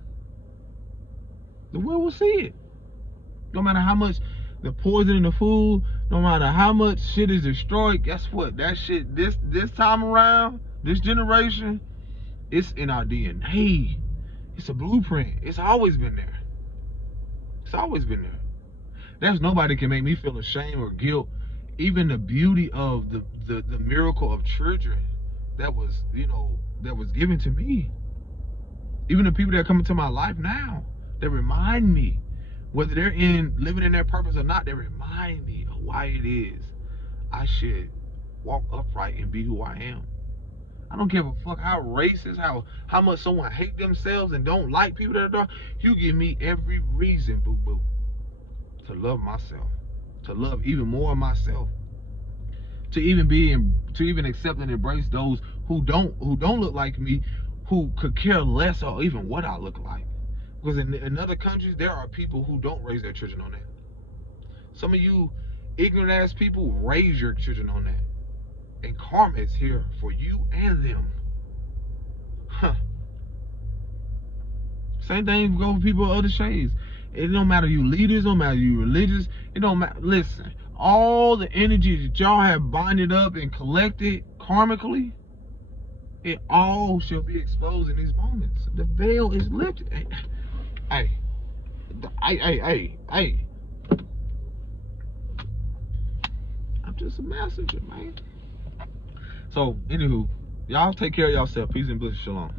The world will see it. No matter how much the poison in the food, no matter how much shit is destroyed, guess what? That shit, this time around, this generation, it's in our DNA. It's a blueprint. It's always been there. It's always been there. There's nobody can make me feel ashamed or guilt. Even the beauty of the miracle of children that was, that was given to me. Even the people that come into my life now, they remind me, whether they're living in their purpose or not, they remind me of why it is I should walk upright and be who I am. I don't give a fuck how racist, how much someone hate themselves and don't like people that are dark. You give me every reason, boo-boo, to love myself, to love even more of myself, to even accept and embrace those who don't look like me, who could care less or even what I look like. Because in other countries, there are people who don't raise their children on that. Some of you ignorant ass people raise your children on that. And karma is here for you and them. Huh. Same thing go for people of other shades. It don't matter you leaders, don't matter you religious, it don't matter. Listen, all the energy that y'all have binded up and collected karmically, it all shall be exposed in these moments. The veil is lifted. Hey. I'm just a messenger, man. So, anywho, y'all take care of yourself. Peace and blessings. Shalom.